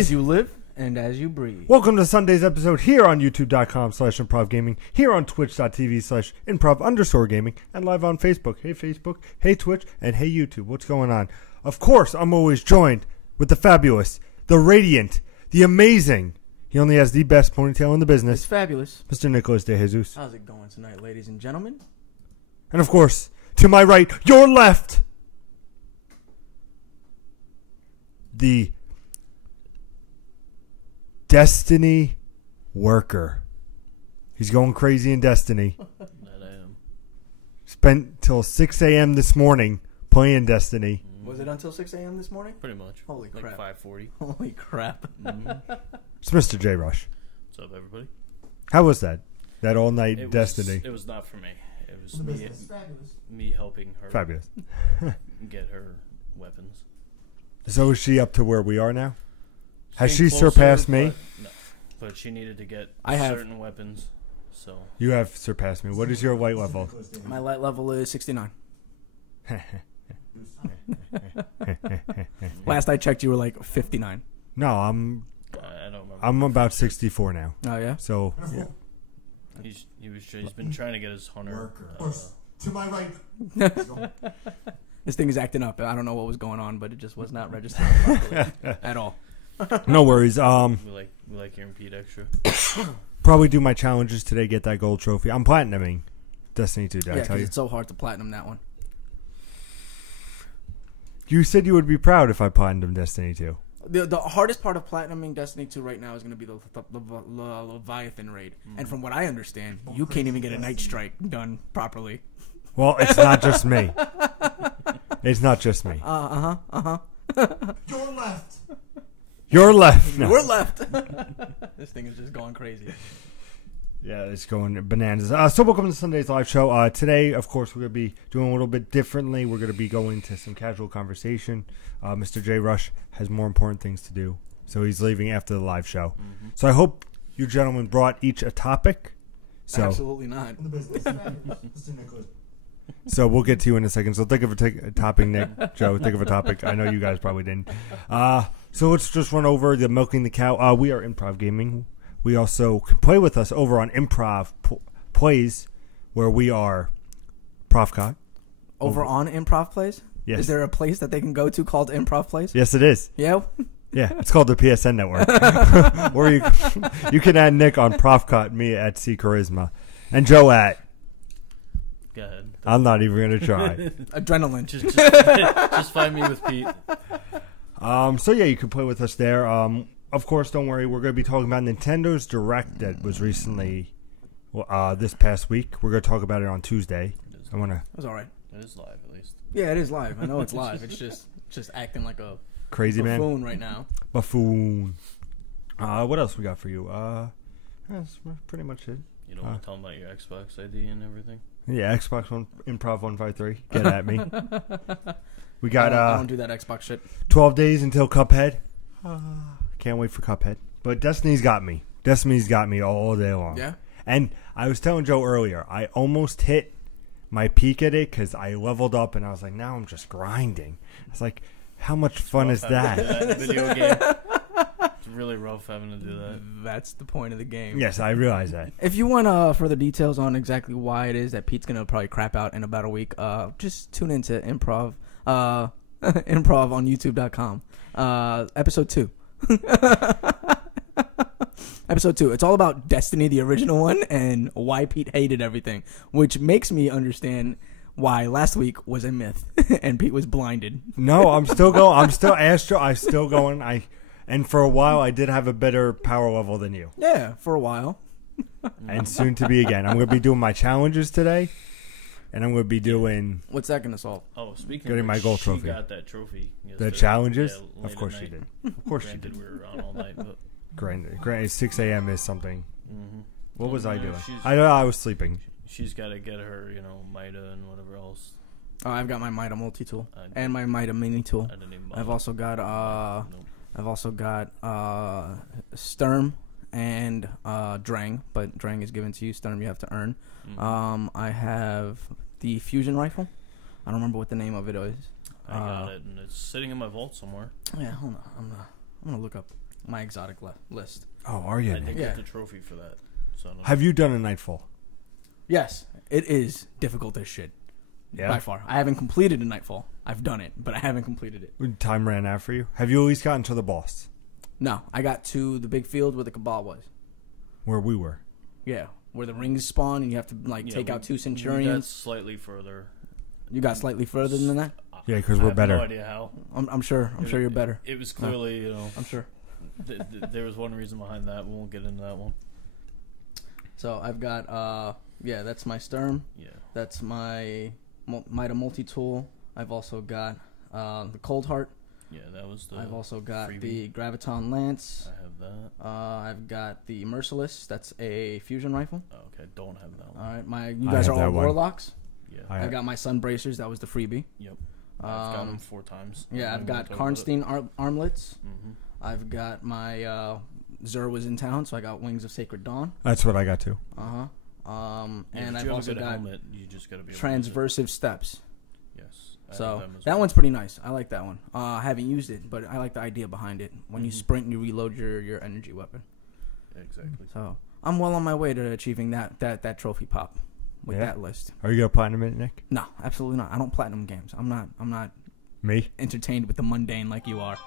As you live and as you breathe. Welcome to Sunday's episode here on youtube.com/improvgaming, here on twitch.tv/improv_gaming, and live on Facebook. Hey Facebook, hey Twitch, and hey YouTube. What's going on? Of course, I'm always joined with the fabulous, the radiant, the amazing. He only has the best ponytail in the business. It's fabulous. Mr. Nicholas De Jesus. How's it going tonight, ladies and gentlemen? And of course, to my right, your left, the Destiny worker. He's going crazy in Destiny. That I am. Spent till 6 a.m. this morning playing Destiny. Was it until 6 a.m. this morning? Pretty much. Holy crap. Like 5:40. Holy crap. It's Mr. J. Rush. What's up, everybody? How was that? That all-night Destiny? It was not for me. It was me helping her Fabulous. get her weapons. So is she up to where we are now? Has she Getting closer, surpassed me? No. But she needed to get I have. certain weapons. So You have surpassed me. What is your light level? My light level is 69. Last I checked, you were like 59. No, I'm I don't remember. I'm about 64 now. Oh, yeah? So yeah. He's been trying to get his hunter. To my right. This thing is acting up. I don't know what was going on, but it just was not registering properly at all. No worries. We like hearing Pete extra. Probably do my challenges today. Get that gold trophy. I'm platinuming Destiny 2. Did I Yeah, tell because you? it's so hard to platinum that one. You said you would be proud if I platinumed Destiny 2. The hardest part of platinuming Destiny 2 right now is going to be the Leviathan raid. And from what I understand, you can't even get a Night Strike done properly. Well, it's not just me. It's not just me. Your left. You're left. No. We're left. This thing is just going crazy. Yeah, it's going bananas. So welcome to Sunday's live show. Today, of course, we're going to be doing a little bit differently. We're going to be going to some casual conversation. Mr. J. Rush has more important things to do, so he's leaving after the live show. Mm-hmm. So I hope you gentlemen brought each a topic. So, Absolutely not. So we'll get to you in a second. So think of a topic, Nick, Joe. Think of a topic. I know you guys probably didn't. So let's just run over the milking the cow. We are Improv Gaming. We also can play with us over on Improv Plays, where we are Profcot. Over on Improv Plays? Yes. Is there a place that they can go to called Improv Plays? Yes, it is. Yeah. Yeah, it's called the PSN Network. Or you can add Nick on Profcot, me at C Charisma, and Joe at. Go ahead. I'm not even gonna try. Adrenaline. Just find me with Pete. So yeah, you can play with us there. Of course, don't worry. We're going to be talking about Nintendo's Direct that was recently, this past week. We're going to talk about it on Tuesday. It was all right. It is live, at least. Yeah, it is live. I know it's live. It's just acting like a crazy buffoon man right now. Buffoon. What else we got for you? That's pretty much it. You don't want to tell them about your Xbox ID and everything? Yeah, Xbox One Improv 153. Get at me. We got I don't do that Xbox shit. 12 days until Cuphead. Can't wait for Cuphead. But Destiny's got me. Destiny's got me all day long. Yeah? And I was telling Joe earlier, I almost hit my peak at it because I leveled up and I was like, now I'm just grinding. It's like, how much fun is that? Video game. It's really rough having to do that. That's the point of the game. Yes, I realize that. If you want further details on exactly why it is that Pete's going to probably crap out in about a week, just tune into Improv on youtube.com. Episode 2. Episode 2. It's all about Destiny, the original one, and why Pete hated everything, which makes me understand why last week was a myth and Pete was blinded. No, I'm still going. I'm still Astro. I'm still going. And for a while, I did have a better power level than you. Yeah, for a while. And soon to be again. I'm going to be doing my challenges today, and I'm going to be doing. What's that going to solve? Oh, speaking getting of my which, gold she trophy. got that trophy yesterday. The challenges? Yeah, of course she did. Of course she did. We were on all night, but Granted, 6 a.m. is something. mm-hmm. What was I doing? I I was sleeping. She's got to get her, Mida and whatever else. Oh, I've got my Mida multi-tool and my Mida mini tool. I didn't even I've also got nope. I've also got Sturm and Drang, but Drang is given to you. Sturm you have to earn. Mm-hmm. I have the fusion rifle. I don't remember what the name of it is. I got it, and it's sitting in my vault somewhere. Yeah, hold on. I'm gonna look up. my exotic list. Oh, are you? I did Yeah. get the trophy for that. So I don't Have you done a Nightfall? Yes, it is difficult as shit. Yeah. By far. I haven't completed a Nightfall. I've done it, but I haven't completed it. When time ran out for you? Have you at least gotten to the boss? No, I got to the big field where the Cabal was. Where we were? Yeah, where the rings spawn and you have to take out 2 Centurions. That's slightly further. You got slightly further than that? Yeah, because I we're have better. No idea how. I'm sure. I'm sure you're better. It was clearly, I'm sure. There was one reason behind that. We won't get into that one. So I've got, that's my Sturm. Yeah. That's my Mida multi-tool. I've also got the Cold Heart. Yeah, that was the. I've also got freebie. the Graviton Lance. I have that. I've got the Merciless. That's a fusion rifle. Oh, okay, don't have that one. All right, you guys have are all that one. Warlocks. Yeah. I I got my Sun Bracers. That was the freebie. Yep. I've got them 4 times. Yeah, I've got Karnstein armlets. Mm-hmm. I've got my Zur was in town, so I got Wings of Sacred Dawn. That's what I got too. And I've also got helmet, you just gotta be able to use it. Transversive Steps. Yes. I have So them as that well. one's pretty nice. I like that one. I haven't used it, but I like the idea behind it. When you sprint, you reload your energy weapon. Exactly. So I'm well on my way to achieving that trophy pop with Yeah? that list. Are you gonna platinum it, Nick? No, absolutely not. I don't platinum games. I'm not Me? entertained with the mundane like you are.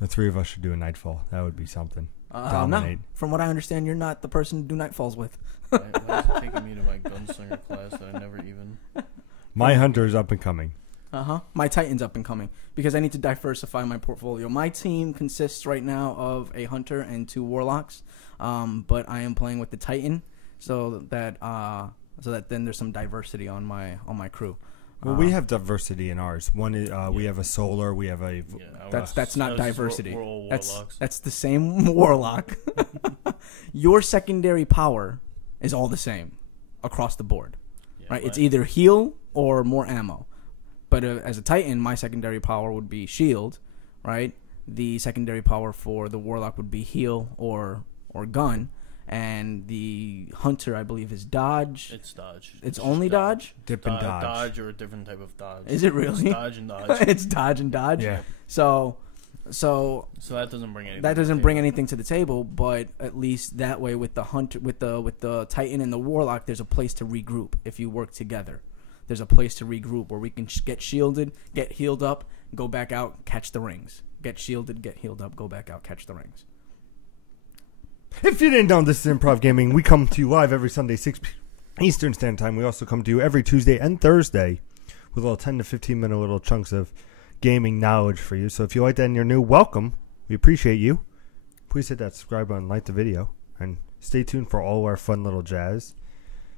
The 3 of us should do a Nightfall. That would be something. No. Dominate. From what I understand, you're not the person to do Nightfalls with. Why is it taking me to my gunslinger class that I never even... My hunter is up and coming. My Titan's up and coming because I need to diversify my portfolio. My team consists right now of a hunter and 2 warlocks, but I am playing with the Titan, so that then there's some diversity on my crew. Well, we have diversity in ours. One is we have a solar. We have a. Yeah, That's not diversity. We're all That's warlocks. that's the same warlock. Your secondary power is all the same across the board, Yeah, right? but- It's either heal or more ammo. But as a Titan, my secondary power would be shield, right? The secondary power for the warlock would be heal or gun, and the hunter, I believe, is dodge. It's dodge. It's just only dodge? Dip and dodge. Dodge or a different type of dodge. Is it really? It's dodge and dodge. It's dodge and dodge. Yeah. So So that doesn't bring anything. that to the doesn't table. bring anything to the table, but at least that way with the hunter, with the Titan and the warlock, there's a place to regroup if you work together. There's a place to regroup where we can get shielded, get healed up, go back out, catch the rings. Get shielded, get healed up, go back out, catch the rings. If you didn't know, this is Improv Gaming. We come to you live every Sunday, 6 p.m. Eastern Standard Time. We also come to you every Tuesday and Thursday with little 10 to 15 minute little chunks of gaming knowledge for you. So if you like that and you're new, welcome. We appreciate you. Please hit that subscribe button, like the video, and stay tuned for all our fun little jazz.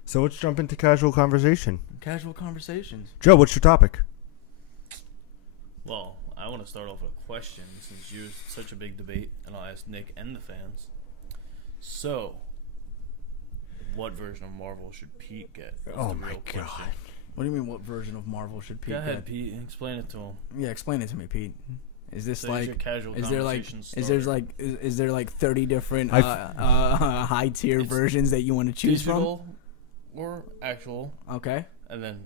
So let's jump into casual conversation. Casual conversations. Joe, what's your topic? Well, I want to start off with a question since you're such a big debate, and I'll ask Nick and the fans. So, what version of Marvel should Pete get? That's Oh the my real God. question. What do you mean? What version of Marvel should Pete Go ahead, get? Pete. Explain it to him. Yeah, explain it to me, Pete. Is this So here's your like? casual Is there like? conversation Is there like 30 different I've- high tier It's versions that you want to choose digital or actual, from? Okay. and then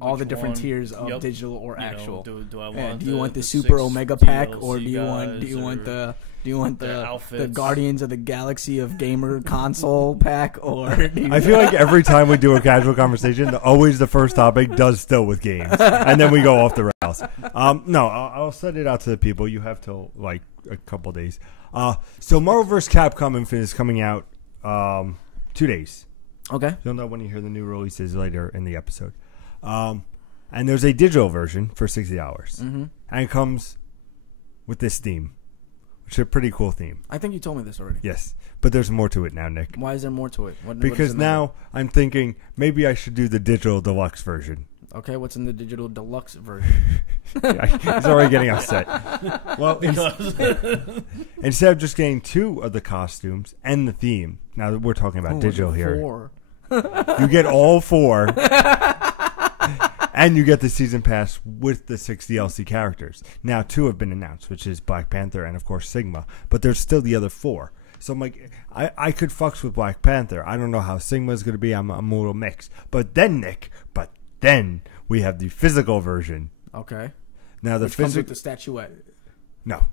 All the which different one- tiers of Yep. digital or You know, actual. do I want? Yeah, do you want the six super Omega pack, DLC or do you want guys, the the outfits? Guardians of the Galaxy of Gamer console pack, or do you, I feel like every time we do a casual conversation, always the first topic does still with games, and then we go off the rails. No, I'll send it out to the people. You have till like a couple days. So Marvel vs. Capcom Infinite is coming out 2 days. okay? You'll know when you hear the new releases later in the episode. And there's a digital version for $60, Mm-hmm. and it comes with this theme, which is a pretty cool theme. I think you told me this already. Yes, but there's more to it now, Nick. Why is there more to it? What Because does it matter? now I'm thinking maybe I should do the digital deluxe version. Okay, what's in the digital deluxe version? He's already getting upset. Well, Because instead of just getting 2 of the costumes and the theme, now we're talking about Oh, digital here. 4. You get all 4, and you get the season pass with the 6 DLC characters. Now 2 have been announced, which is Black Panther and of course Sigma, but there's still the other 4. So I'm like, I could fucks with Black Panther. I don't know how Sigma is going to be. I'm a little mixed. But then, Nick, we have the physical version. Okay. Now the Which comes physical. with the statuette. No.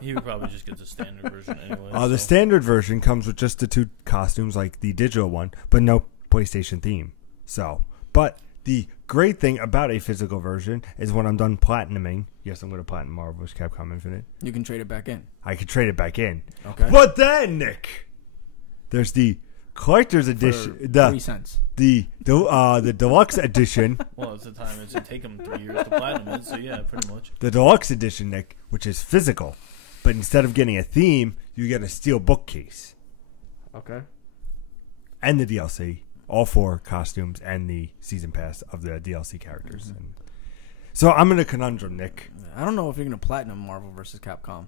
He would probably just get the standard version anyway. The standard version comes with just the 2 costumes, like the digital one, but no PlayStation theme. So, but the great thing about a physical version is when I'm done platinuming. Yes, I'm going to platinum Marvel vs. Capcom Infinite. You can trade it back in. I can trade it back in. Okay. But then, Nick, there's the collector's edition. For 3 cents. The deluxe edition. Well, it's the time. It's take them 3 years to platinum it, so yeah, pretty much. The deluxe edition, Nick, which is physical. But instead of getting a theme, you get a steel bookcase. Okay. And the DLC. All 4 costumes and the season pass of the DLC characters. Mm-hmm. And so I'm in a conundrum, Nick. I don't know if you're going to platinum Marvel vs. Capcom.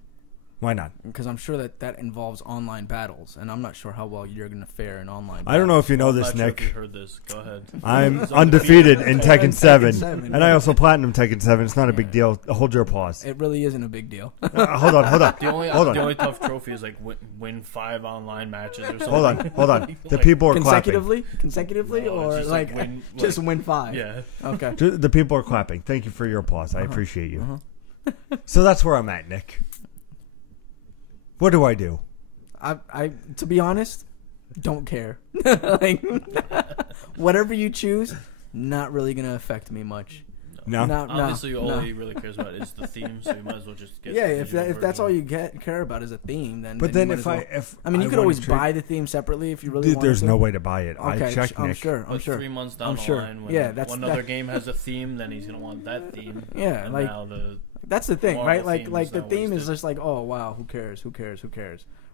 Why not? Because I'm sure that involves online battles, and I'm not sure how well you're going to fare in online battles. I don't know if you know I'm this, not sure Nick. if you heard this. Go ahead. I'm undefeated in Tekken 7. 7, And I also platinum Tekken 7. It's not a big deal. Hold your applause. It really isn't a big deal. Hold on. The Hold on. only tough trophy is like win 5 online matches or something. Hold on. The people are clapping. Consecutively, No, or just like win, just win 5. Yeah. Okay. The people are clapping. Thank you for your applause. I appreciate you. So that's where I'm at, Nick. What do I do? I to be honest, don't care. Like, whatever you choose, not really gonna affect me much. No. Obviously, all he really cares about is the theme, so you might as well just get. Yeah, the if digital that's version. all you care about is a theme, then. But then then you if might I as well. if I mean, you could wanna always trade- buy the theme separately if you really Dude, wanted there's to. no way to buy it. Okay, I checked, I'm Nick. sure. But 3 months down I'm the sure. line, when Yeah, that's one that- other game has a theme, then he's gonna want that theme. Yeah, and like now that's the thing, Marvel right? Like theme like is the now theme is wasted. just like, oh wow, who cares?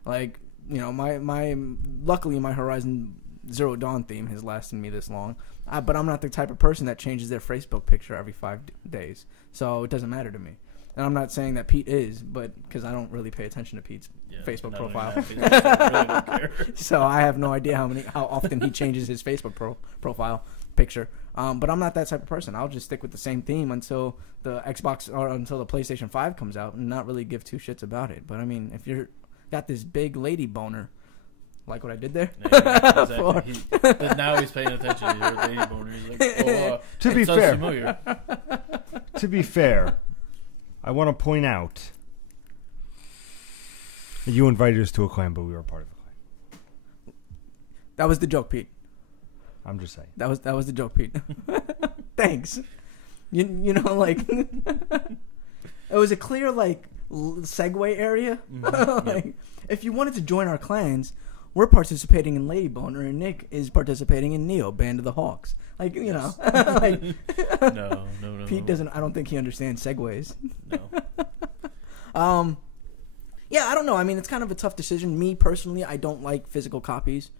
Like, you know, my luckily my Horizon Zero Dawn theme has lasted me this long, but I'm not the type of person that changes their Facebook picture every 5 days, so it doesn't matter to me. And I'm not saying that Pete is, but because I don't really pay attention to Pete's Facebook not only profile, that, Facebook really don't care. so I have no idea how often he changes his Facebook profile picture. But I'm not that type of person. I'll just stick with the same theme until the Xbox or until the PlayStation 5 comes out, and not really give 2 shits about it. But I mean, if you're got this big lady boner, like what I did there. Yeah, exactly. But now he's paying attention to your lady boner. He's like, oh, To be it sounds fair. familiar. To be fair, I want to point out that you invited us to a clan, but we were part of a clan. That was the joke, Pete. I'm just saying. That was the joke, Pete. Thanks. You know, like it was a clear like segue area. Like, if you wanted to join our clans, we're participating in Lady Boner, and Nick is participating in Neo Band of the Hawks. Like, you know, like No. Pete doesn't. I don't think he understands segues. No. Yeah, I don't know. I mean, it's kind of a tough decision. Me personally, I don't like physical copies.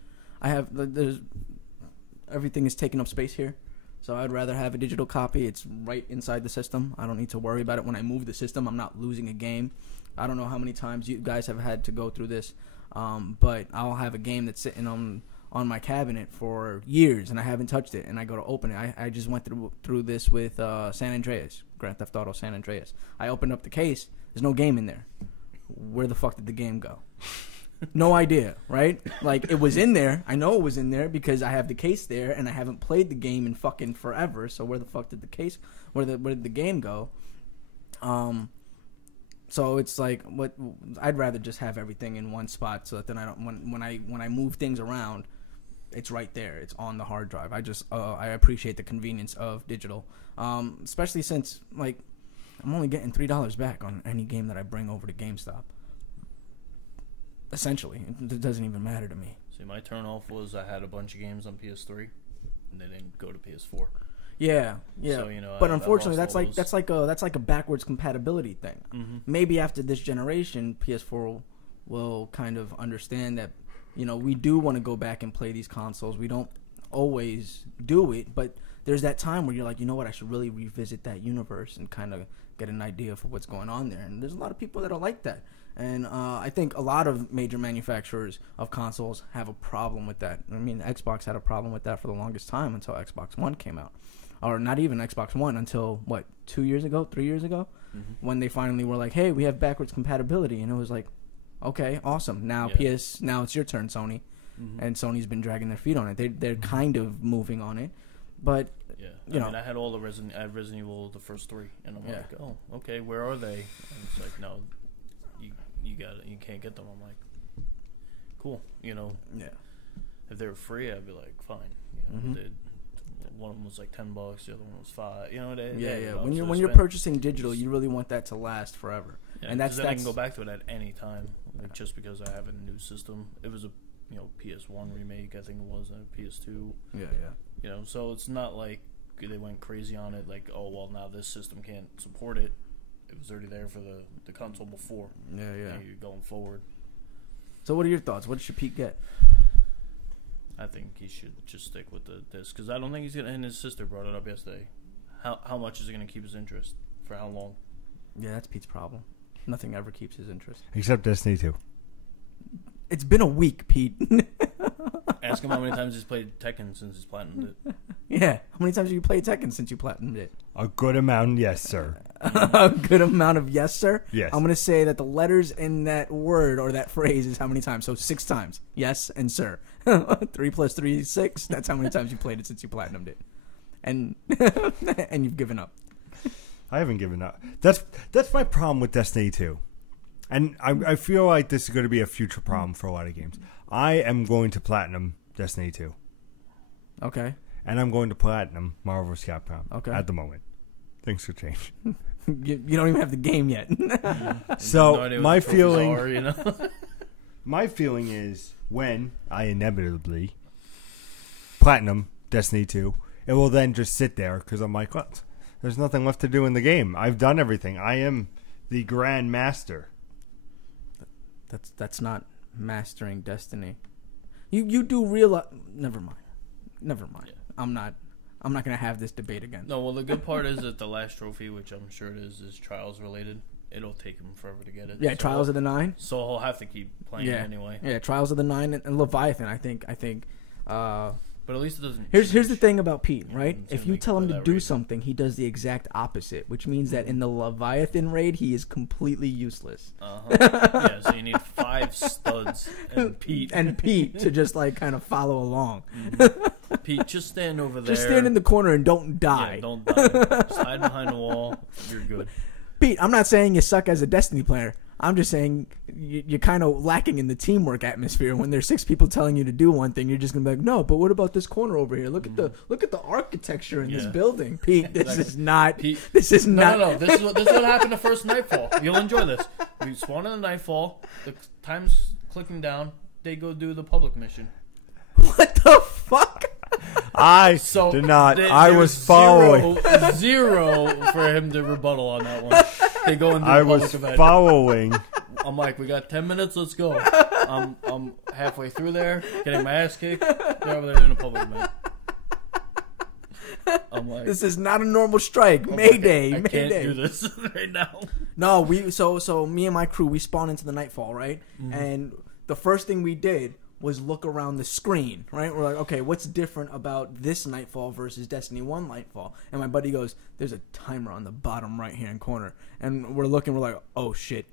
Everything is taking up space here, so I'd rather have a digital copy. It's right inside the system. I don't need to worry about it when I move the system. I'm not losing a game. I don't know how many times you guys have had to go through this, but I'll have a game that's sitting on my cabinet for years and I haven't touched it, and I go to open it. I just went through this with San Andreas, Grand Theft Auto San Andreas. I opened up the case. There's no game in there. Where the fuck did the game go? No idea, right? Like, it was in there. I know it was in there because I have the case there, and I haven't played the game in fucking forever. So where the fuck did where did the game go? So it's like, what I'd rather just have everything in one spot, so that then I don't when I move things around, it's right there. It's on the hard drive. I appreciate the convenience of digital, especially since like I'm only getting $3 back on any game that I bring over to GameStop. Essentially, it doesn't even matter to me. See, my turn off was I had a bunch of games on PS3, and they didn't go to PS4. Yeah. So, you know, but I unfortunately, lost that's all like a backwards compatibility thing. Mm-hmm. Maybe after this generation, PS4 will kind of understand that, you know, we do want to go back and play these consoles. We don't always do it, but there's that time where you're like, you know what, I should really revisit that universe and kind of get an idea for what's going on there. And there's a lot of people that are like that. And I think a lot of major manufacturers of consoles have a problem with that. I mean, Xbox had a problem with that for the longest time until Xbox One came out. Or not even Xbox One until, 3 years ago? Mm-hmm. When they finally were like, hey, we have backwards compatibility. And it was like, okay, awesome. Now now it's your turn, Sony. Mm-hmm. And Sony's been dragging their feet on it. They're kind of moving on it. But Yeah, you know, I had all the Resident Evil, the first 3, and I'm like, oh, okay, where are they? And it's like, no, you can't get them. I'm like, cool, Yeah. If they were free, I'd be like, fine. One of them was like $10, the other one was $5. When you're purchasing digital, you really want that to last forever. Yeah, and that's I can go back to it at any time, like just because I have a new system. It was a PS1 remake, I think it was, and a PS2. Yeah. So it's not like they went crazy on it. Like, oh well, now this system can't support it. It was already there for the console before. Yeah. You're going forward. So what are your thoughts? What should Pete get? I think he should just stick with this because I don't think he's gonna. And his sister brought it up yesterday. How much is it gonna keep his interest? For how long? Yeah, that's Pete's problem. Nothing ever keeps his interest. Except Destiny 2. It's been a week, Pete. Ask him how many times he's played Tekken since he's platinumed it. Yeah, how many times have you played Tekken since you platinumed it? A good amount, yes, sir. A good amount of yes, sir? Yes. I'm going to say that the letters in that word or that phrase is how many times. So 6 times. Yes and sir. 3 plus 3 is 6. That's how many times you played it since you platinumed it. And and you've given up. I haven't given up. That's my problem with Destiny 2. And I feel like this is going to be a future problem for a lot of games. I am going to platinum Destiny 2. Okay. And I'm going to platinum Marvel vs. Capcom. Okay. At the moment. Things could change. You don't even have the game yet. So no my feeling, are, my feeling is when I inevitably platinum Destiny 2, it will then just sit there because I'm like, what? There's nothing left to do in the game. I've done everything. I am the Grand Master. That's not mastering Destiny. You do realize. Never mind. Yeah. I'm not gonna have this debate again. No, well, the good part is that the last trophy, which I'm sure it is Trials related. It'll take him forever to get it. Yeah, so Trials of the 9. So he'll have to keep playing it anyway. Yeah, Trials of the 9 and Leviathan. I think. But at least it doesn't. Here's the thing about Pete, right? If you tell him to do reason. something, he does the exact opposite, which means that in the Leviathan raid, he is completely useless. Yeah, so you need 5 studs and Pete to just like kind of follow along. Pete, just stand over there. Just stand in the corner and don't die. Yeah, don't die. Just hide behind the wall. You're good. Pete, I'm not saying you suck as a Destiny player. I'm just saying you're kind of lacking in the teamwork atmosphere. When there's 6 people telling you to do one thing, you're just gonna be like, no, but what about this corner over here? Look at the architecture in this building, Pete. This is not. Pete, this is not. No. This is what happened the first Nightfall. You'll enjoy this. We spawn in the Nightfall. The time's clicking down. They go do the public mission. What the fuck? I did not. I was following. Zero for him to rebuttal on that one. They go and do I public was event. following. I'm like, we got 10 minutes. Let's go. I'm halfway through there, getting my ass kicked. They're over there doing a public event. I'm like, this is not a normal strike. Mayday. I Mayday. can't do this right now. No, so me and my crew, we spawned into the Nightfall, right? Mm-hmm. And the first thing we did was look around the screen, right? We're like, okay, what's different about this Nightfall versus Destiny 1 Nightfall? And my buddy goes, there's a timer on the bottom right-hand corner. And we're looking, we're like, oh, shit.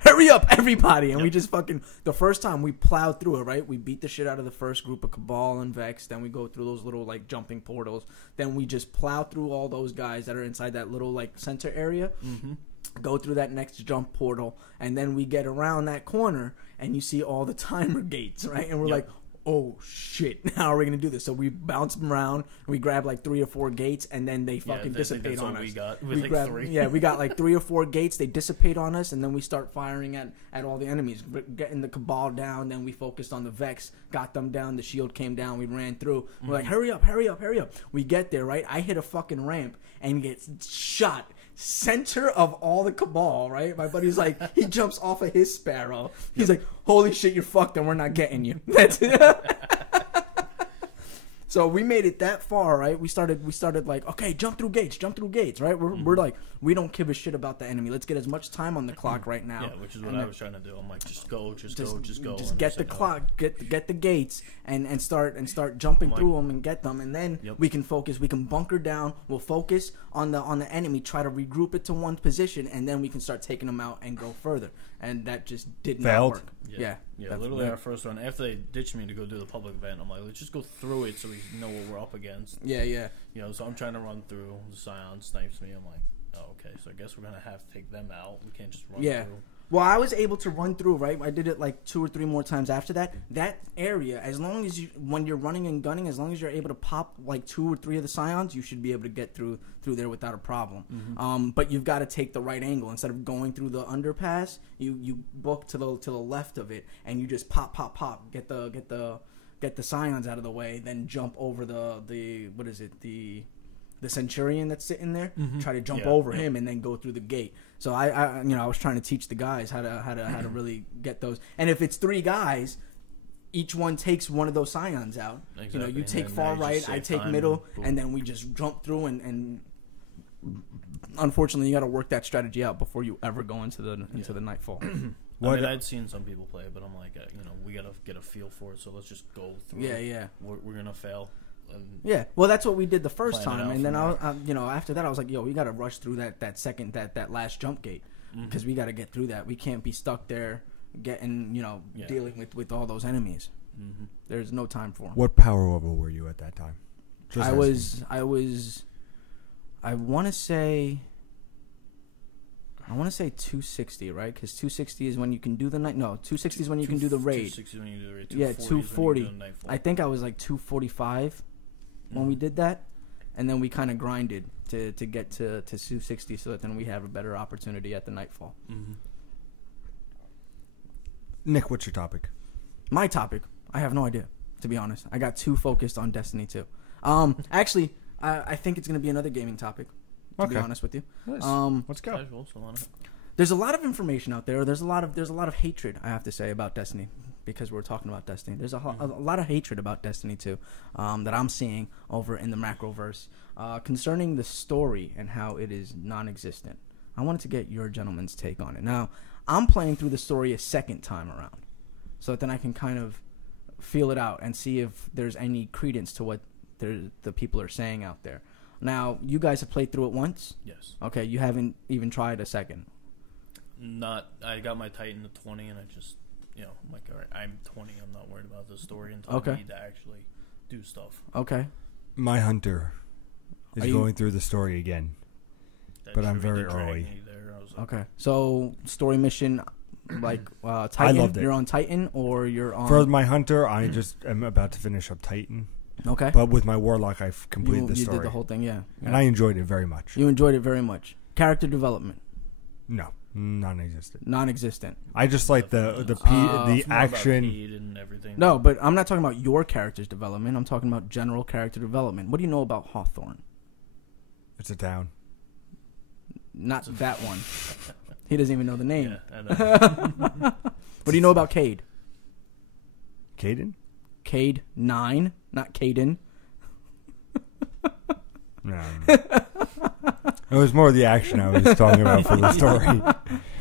Hurry up, everybody! And we just fucking, the first time we plowed through it, right? We beat the shit out of the first group of Cabal and Vex. Then we go through those little, like, jumping portals. Then we just plow through all those guys that are inside that little, like, center area. Mm-hmm. Go through that next jump portal, and then we get around that corner, and you see all the timer gates, right? And we're like, oh, shit, how are we going to do this? So we bounce them around, and we grab like 3 or 4 gates, and then they fucking dissipate on us. We got with like grab, 3. Yeah, we got like 3 or 4 gates. They dissipate on us, and then we start firing at all the enemies. Getting the Cabal down, then we focused on the Vex, got them down, the shield came down, we ran through. We're like, hurry up. We get there, right? I hit a fucking ramp and get shot center of all the Cabal, right? My buddy's like, he jumps off of his Sparrow. He's like, holy shit, you're fucked and we're not getting you. That's So we made it that far, right? We started like, okay, jump through gates, right? We're like, we don't give a shit about the enemy. Let's get as much time on the clock right now. Yeah, which is what I was trying to do. I'm like, just go. Just get the clock, get the gates, and start jumping through them and get them, and then we can focus. We can bunker down. We'll focus on the enemy, try to regroup it to one position, and then we can start taking them out and go further. And that just did not work. Yeah, Yeah, literally our first run. After they ditched me to go do the public event, I'm like, let's just go through it so we know what we're up against. Yeah. You know, so I'm trying to run through. The Scion snipes me. I'm like, oh, okay, so I guess we're going to have to take them out. We can't just run through. Well, I was able to run through, right? I did it like 2 or 3 more times after that. That area, as long as when you're running and gunning, as long as you're able to pop like 2 or 3 of the Scions, you should be able to get through there without a problem. Mm-hmm. But you've got to take the right angle. Instead of going through the underpass, you book to the left of it, and you just pop, get the Scions out of the way, then jump over the what is it, the Centurion that's sitting there, try to jump over him, and then go through the gate. So I was trying to teach the guys how to really get those. And if it's 3 guys, each one takes one of those Scions out. Exactly. You know, you take far right, I take middle, and then we just jump through. And unfortunately, you got to work that strategy out before you ever go into the Nightfall. I'd seen some people play, but I'm like, we gotta get a feel for it. So let's just go through. Yeah. We're gonna fail. Yeah, well, that's what we did the first time, and then after that, I was like, yo, we got to rush through that second that last jump gate because we got to get through that. We can't be stuck there getting dealing with all those enemies. There's no time for them. What power level were you at that time? I want to say 260, right? Because 260 is when you can do the night. No, 260 is when you can do the raid. 260 when you do the raid. Yeah, 240. I think I was like 245 when we did that, and then we kind of grinded to get to 260 so that then we have a better opportunity at the Nightfall. Nick, what's your topic? My topic, I have no idea, to be honest. I got too focused on Destiny 2. Actually, I think it's going to be another gaming topic. To be honest with you, let's go. There's a lot of information out there. There's a lot of hatred, I have to say, about Destiny, because we're talking about Destiny. There's a lot of hatred about Destiny 2 that I'm seeing over in the Macroverse concerning the story and how it is non-existent. I wanted to get your gentleman's take on it. Now, I'm playing through the story a second time around, so that then I can kind of feel it out and see if there's any credence to what the people are saying out there. Now, you guys have played through it once? Yes. Okay, you haven't even tried a second? I got my Titan to 20, and I just, I'm like, all right, I'm 20. I'm not worried about the story until I need to actually do stuff. Okay. My Hunter is going through the story again, but I'm very early. Okay, so story mission, like Titan? I loved it. You're on Titan, or you're on... For My Hunter, I just am about to finish up Titan. Okay. But with my Warlock, I've completed the story. You did the whole thing, yeah. And I enjoyed it very much. You enjoyed it very much. Character development? No, non-existent. Non-existent. I just like the action. And everything. No, but I'm not talking about your character's development. I'm talking about general character development. What do you know about Hawthorne? It's a town. Not that one. He doesn't even know the name. Yeah, I know. What do you know about Cade? Caden? Cade 9, not Caden. No. It was more the action I was talking about for the story.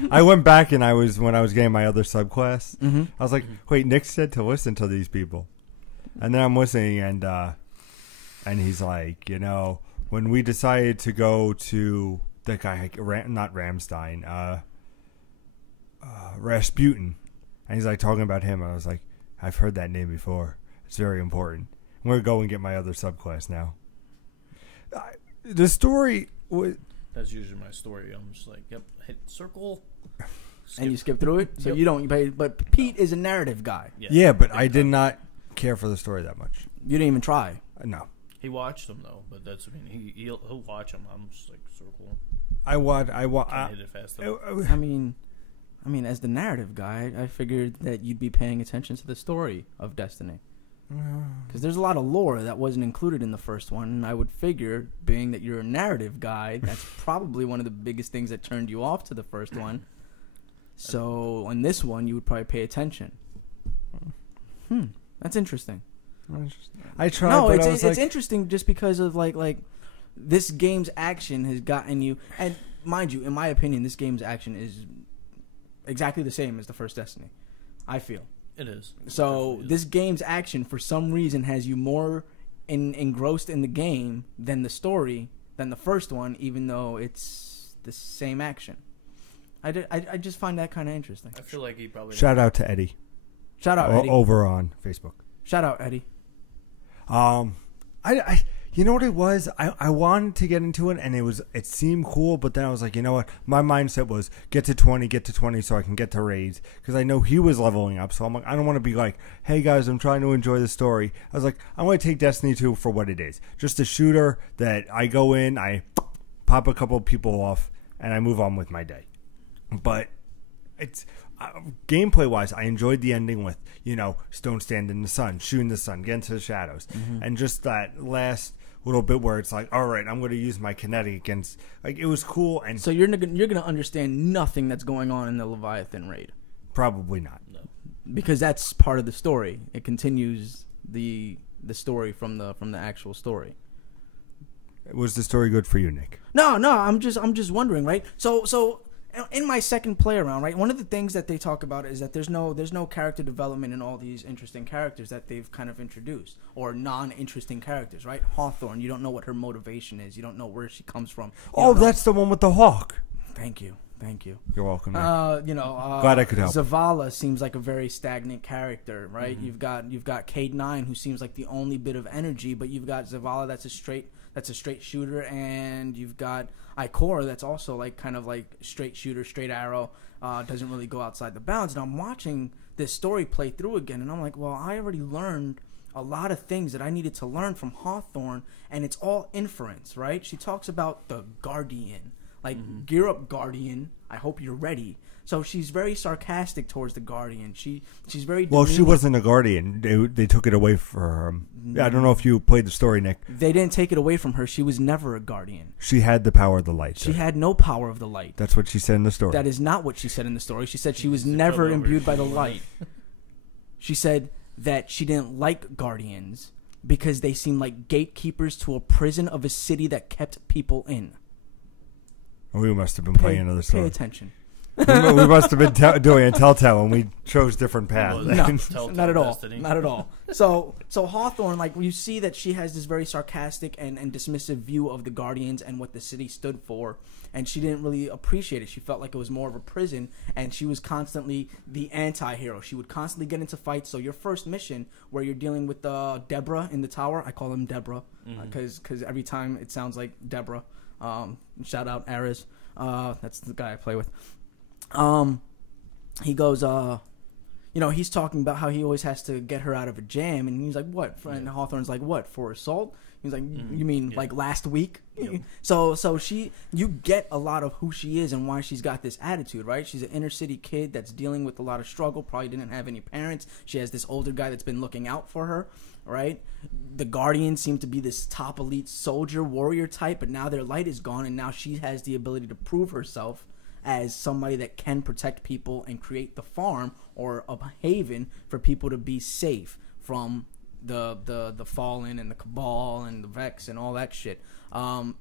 I went back and when I was getting my other subclass, I was like, wait, Nick said to listen to these people. And then I'm listening and he's like, when we decided to go to the guy, not Ramstein, Rasputin, and he's like talking about him. I was like, I've heard that name before. It's very important. I'm going to go and get my other subclass now. The story was... That's usually my story. I'm just like, yep, hit circle. And you skip through it? So you don't... But Pete is a narrative guy. Yeah, but I did not care for the story that much. You didn't even try? No. He watched them, though, but that's... he'll watch them. I'm just like, circle. I hit it fast enough. I mean, as the narrative guy, I figured that you'd be paying attention to the story of Destiny. Because there's a lot of lore that wasn't included in the first one, and I would figure, being that you're a narrative guy, that's probably one of the biggest things that turned you off to the first one. So, on this one, you would probably pay attention. That's interesting. I tried, no, but it's interesting just because of, like, this game's action has gotten you... And, mind you, in my opinion, this game's action is exactly the same as the first Destiny, I feel. It is. So this game's action, for some reason, has you more engrossed in the game than the story, than the first one, even though it's the same action. I just find that kind of interesting. I feel like he probably... Shout out to Eddie. Shout out, Eddie. Over on Facebook. Shout out, Eddie. I you know what it was? I wanted to get into it, and it seemed cool, but then I was like, you know what? My mindset was get to 20 so I can get to raids, because I know he was leveling up. So I'm like, I don't want to be like, hey guys, I'm trying to enjoy the story. I was like, I'm going to take Destiny 2 for what it is, just a shooter that I go in, I pop a couple of people off, and I move on with my day. But it's gameplay wise, I enjoyed the ending with, don't stand in the sun, shooting the sun, get into the shadows, and just that last little bit where it's like, all right, I'm going to use my kinetic against, like, it was cool. And so you're gonna understand nothing that's going on in the Leviathan raid. Probably not, No. Because that's part of the story. It continues the story from the actual story. Was the story good for you, Nick? No, I'm just wondering, right? So in my second play around, right, one of the things that they talk about is that there's no character development in all these interesting characters that they've kind of introduced, or non-interesting characters, right? Hawthorne, you don't know what her motivation is. You don't know where she comes from. That's the one with the hawk. Thank you. You're welcome. Glad I could help. Zavala seems like a very stagnant character, right? Mm-hmm. You've got Cade 9, who seems like the only bit of energy, but you've got Zavala that's a straight shooter, and you've got Ikora that's also like kind of like straight shooter, straight arrow, doesn't really go outside the bounds. And I'm watching this story play through again, and I'm like, well, I already learned a lot of things that I needed to learn from Hawthorne, and it's all inference, right? She talks about the Guardian. Like, gear up, Guardian. I hope you're ready. So she's very sarcastic towards the Guardian. She's very well. demeaning. She wasn't a Guardian. They took it away from her. I don't know if you played the story, Nick. They didn't take it away from her. She was never a Guardian. She had the power of the light. She had no power of the light. That's what she said in the story. That is not what she said in the story. She said she was never imbued by the light. She said that she didn't like Guardians because they seemed like gatekeepers to a prison of a city that kept people in. We must have been playing another story. Pay attention. we must have been doing a Telltale when we chose different paths. No, not at all. Not at all. So Hawthorne, like, you see that she has this very sarcastic and dismissive view of the Guardians and what the city stood for, and she didn't really appreciate it. She felt like it was more of a prison, and she was constantly the anti-hero. She would constantly get into fights. So your first mission, where you're dealing with Deborah in the tower, I call him Deborah because every time it sounds like Deborah. Shout out Ares. That's the guy I play with. He goes, he's talking about how he always has to get her out of a jam, and he's like, what? And Hawthorne's like, what, for assault? He's like, you mean like last week? Yep. So you get a lot of who she is and why she's got this attitude, right? She's an inner city kid that's dealing with a lot of struggle, probably didn't have any parents. She has this older guy that's been looking out for her, right? The Guardians seem to be this top elite soldier, warrior type, but now their light is gone, and now she has the ability to prove herself as somebody that can protect people and create the farm or a haven for people to be safe from the Fallen and the Cabal and the Vex and all that shit. Hawthorne,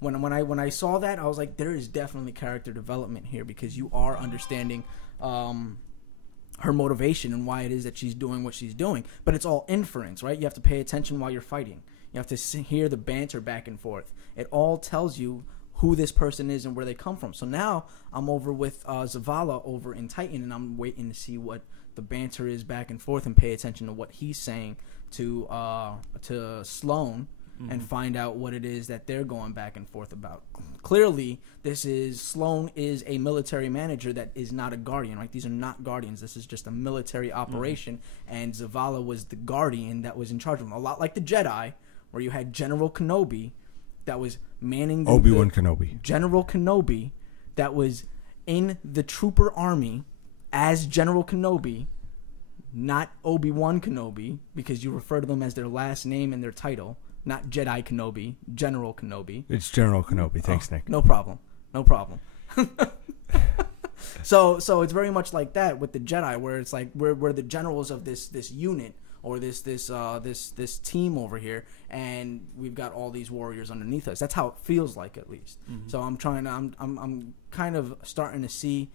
when I saw that, I was like, there is definitely character development here, because you are understanding her motivation and why it is that she's doing what she's doing. But it's all inference, right? You have to pay attention while you're fighting. You have to hear the banter back and forth. It all tells you who this person is and where they come from. So now I'm over with Zavala over in Titan, and I'm waiting to see what the banter is back and forth and pay attention to what he's saying to Sloane and find out what it is that they're going back and forth about. Clearly, Sloane is a military manager that is not a Guardian, right? These are not Guardians. This is just a military operation, and Zavala was the Guardian that was in charge of them. A lot like the Jedi, where you had General Kenobi that was manning Obi-Wan Kenobi. General Kenobi that was in the Trooper Army as General Kenobi, not Obi-Wan Kenobi, because you refer to them as their last name and their title, not Jedi Kenobi, General Kenobi. It's General Kenobi. Thanks, Nick. No problem. So it's very much like that with the Jedi, where it's like we're the generals of this unit, or this team over here, and we've got all these warriors underneath us. That's how it feels like, at least. So I'm kind of starting to see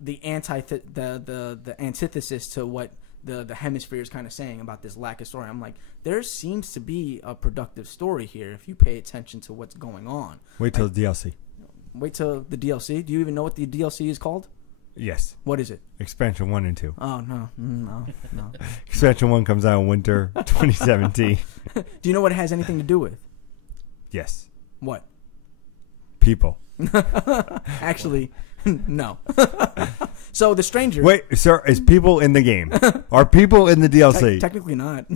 the the antithesis to what the hemisphere is kind of saying about this lack of story. I'm like, there seems to be a productive story here if you pay attention to what's going on. Wait till the DLC. Wait till the DLC. Do you even know what the DLC is called? Yes. What is it? Expansion 1 and 2. Oh, no. Expansion 1 comes out in winter 2017. Do you know what it has anything to do with? Yes. What? People. Actually, no. So the stranger. Wait, sir, is people in the game? Are people in the DLC? Technically not.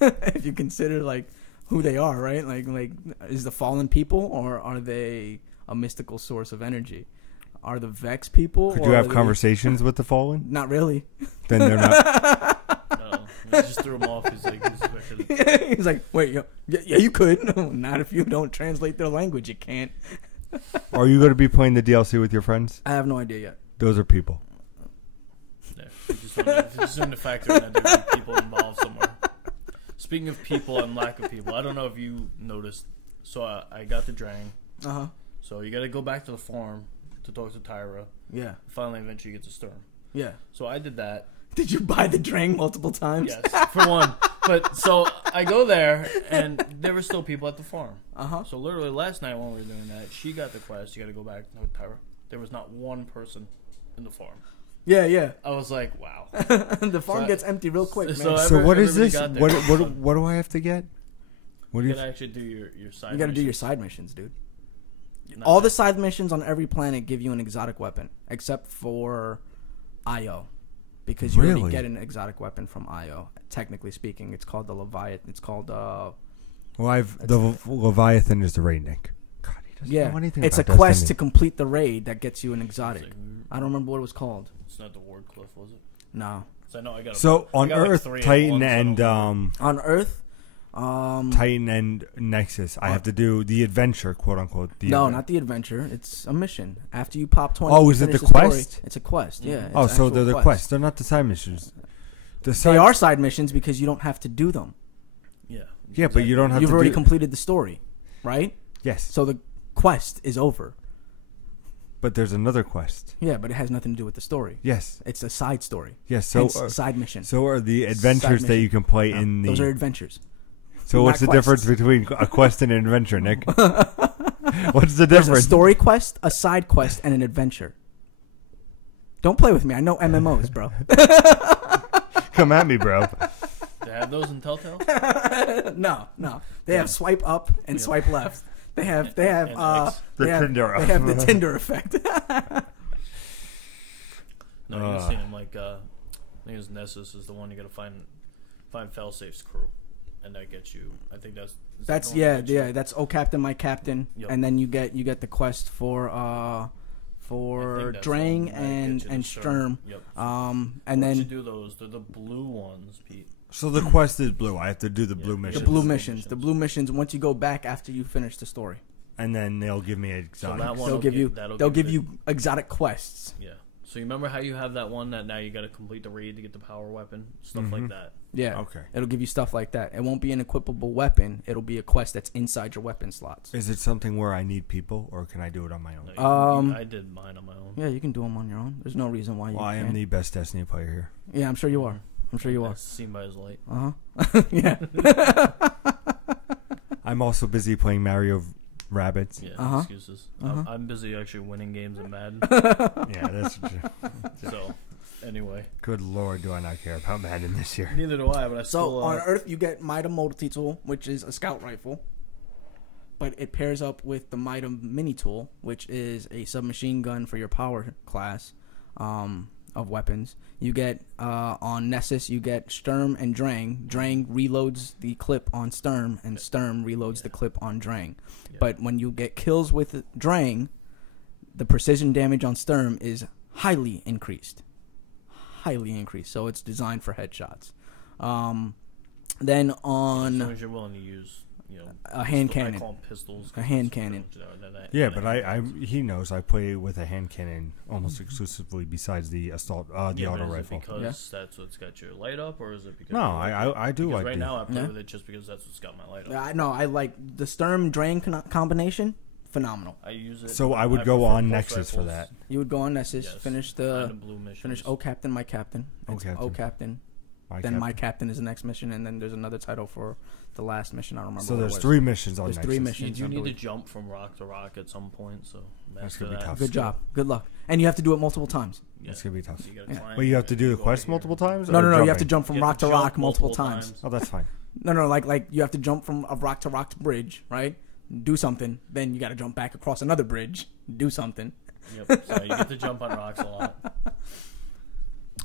If you consider like who they are, right? Like is the fallen people, or are they a mystical source of energy? Are the Vex people? Could you have conversations with the Fallen? Not really. Then they're not. No, we just threw him off. He's like, wait, yeah, you could. No, not if you don't translate their language. You can't. Are you going to be playing the DLC with your friends? I have no idea yet. Those are people. Yeah, just want to factor in that there are people involved somewhere. Speaking of people and lack of people, I don't know if you noticed. So I got the Drang. So you got to go back to the farm to talk to Tyra. Yeah. Finally, eventually, you get to Sturm. Yeah. So I did that. Did you buy the Drang multiple times? Yes, for one. But so I go there, and there were still people at the farm. So literally last night when we were doing that, she got the quest. You got to go back with Tyra. There was not one person in the farm. Yeah. I was like, wow. The farm gets empty real quick, man. So what is this? What do I have to get? What do you gotta actually do your side. You got to do your side missions, dude. All the side missions on every planet give you an exotic weapon, except for Io, because you already get an exotic weapon from Io. Technically speaking, it's called the Leviathan. It's called the Leviathan is the raid, Nick. God, he doesn't know anything it's about a quest to complete the raid that gets you an exotic. I don't remember what it was called. It's not the Ward Cliff, was it? No. I know I got. So on Earth, Titan and on Earth. Titan and Nexus. I have to do the adventure, quote unquote. Not the adventure. It's a mission. After you pop 20. Oh, is it the quest? Story, it's a quest. Yeah. Oh, so they're the quest. They're not the side missions. They are side missions because you don't have to do them. Yeah. Yeah, but you don't have. You've already completed the story, right? Yes. So the quest is over. But there's another quest. Yeah, but it has nothing to do with the story. Yes. It's a side story. Yes. So side mission. So are the adventures that you can play in the. Those are adventures. So what's the difference between a quest and an adventure, Nick? What's the difference? There's a story quest, a side quest, and an adventure. Don't play with me. I know MMOs, bro. Come at me, bro. They have those in Telltale? No. They have swipe up and swipe left. They have the Tinder effect. No, you've seen them like I think it's Nessus is the one you got to find Failsafe's crew. And that gets you. I think that's that's Oh Captain, My Captain, and then you get the quest for Drang and Sturm. Yep. And then you do those. They're the blue ones, Pete. So the quest is blue. I have to do the blue missions. The blue missions. The blue missions. Once you go back after you finish the story, and then they'll give me exotic. So they'll give you exotic quests. Yeah. So you remember how you have that one that now you got to complete the raid to get the power weapon, stuff like that. Yeah. Okay. It'll give you stuff like that. It won't be an equipable weapon. It'll be a quest that's inside your weapon slots. Is it something where I need people, or can I do it on my own? No, I did mine on my own. Yeah, you can do them on your own. There's no reason why you can't. I am the best Destiny player here. Yeah, I'm sure you are. Seen by his light. Yeah. I'm also busy playing Mario Rabbids. Yeah, excuses. I'm busy actually winning games in Madden. Yeah, that's true. So, anyway. Good Lord, do I not care about Madden this year. Neither do I, but I still... So, on Earth, you get Mida Multi-Tool, which is a scout rifle. But it pairs up with the Mida Mini-Tool, which is a submachine gun for your power class of weapons. You get, on Nessus, you get Sturm and Drang. Drang reloads the clip on Sturm, and Sturm reloads the clip on Drang. Yeah. But when you get kills with Drang, the precision damage on Sturm is highly increased. So it's designed for headshots. Then on... As long as you're willing to use... a hand cannon. I call them pistols. A hand cannon. Yeah, but he knows I play with a hand cannon almost exclusively. Besides the assault, the auto rifle. Because that's what's got your light up, or is it because? No, I do like. Right now, I play with it just because that's what's got my light up. No, I like the Sturm Drain combination. Phenomenal. I use it. So I would go on Nexus for that. You would go on Nexus. Finish blue missions. finish Oh Captain, My Captain. Oh Captain. My Captain is the next mission, and then there's another title for the last mission. I don't remember. So what there's it was. 3 missions on There's Nexus. 3 missions. You do need to jump from rock to rock at some point, so that's gonna be tough. Good job. Good luck. And you have to do it multiple times. Yeah. That's gonna be tough. Yeah. But you have to do the quest multiple times? No. or You have jumping? to jump from rock to rock multiple times. Oh, that's fine. No. Like you have to jump from a rock to bridge, right? Do something. Then you got to jump back across another bridge. Do something. Yep. So you get to jump on rocks a lot.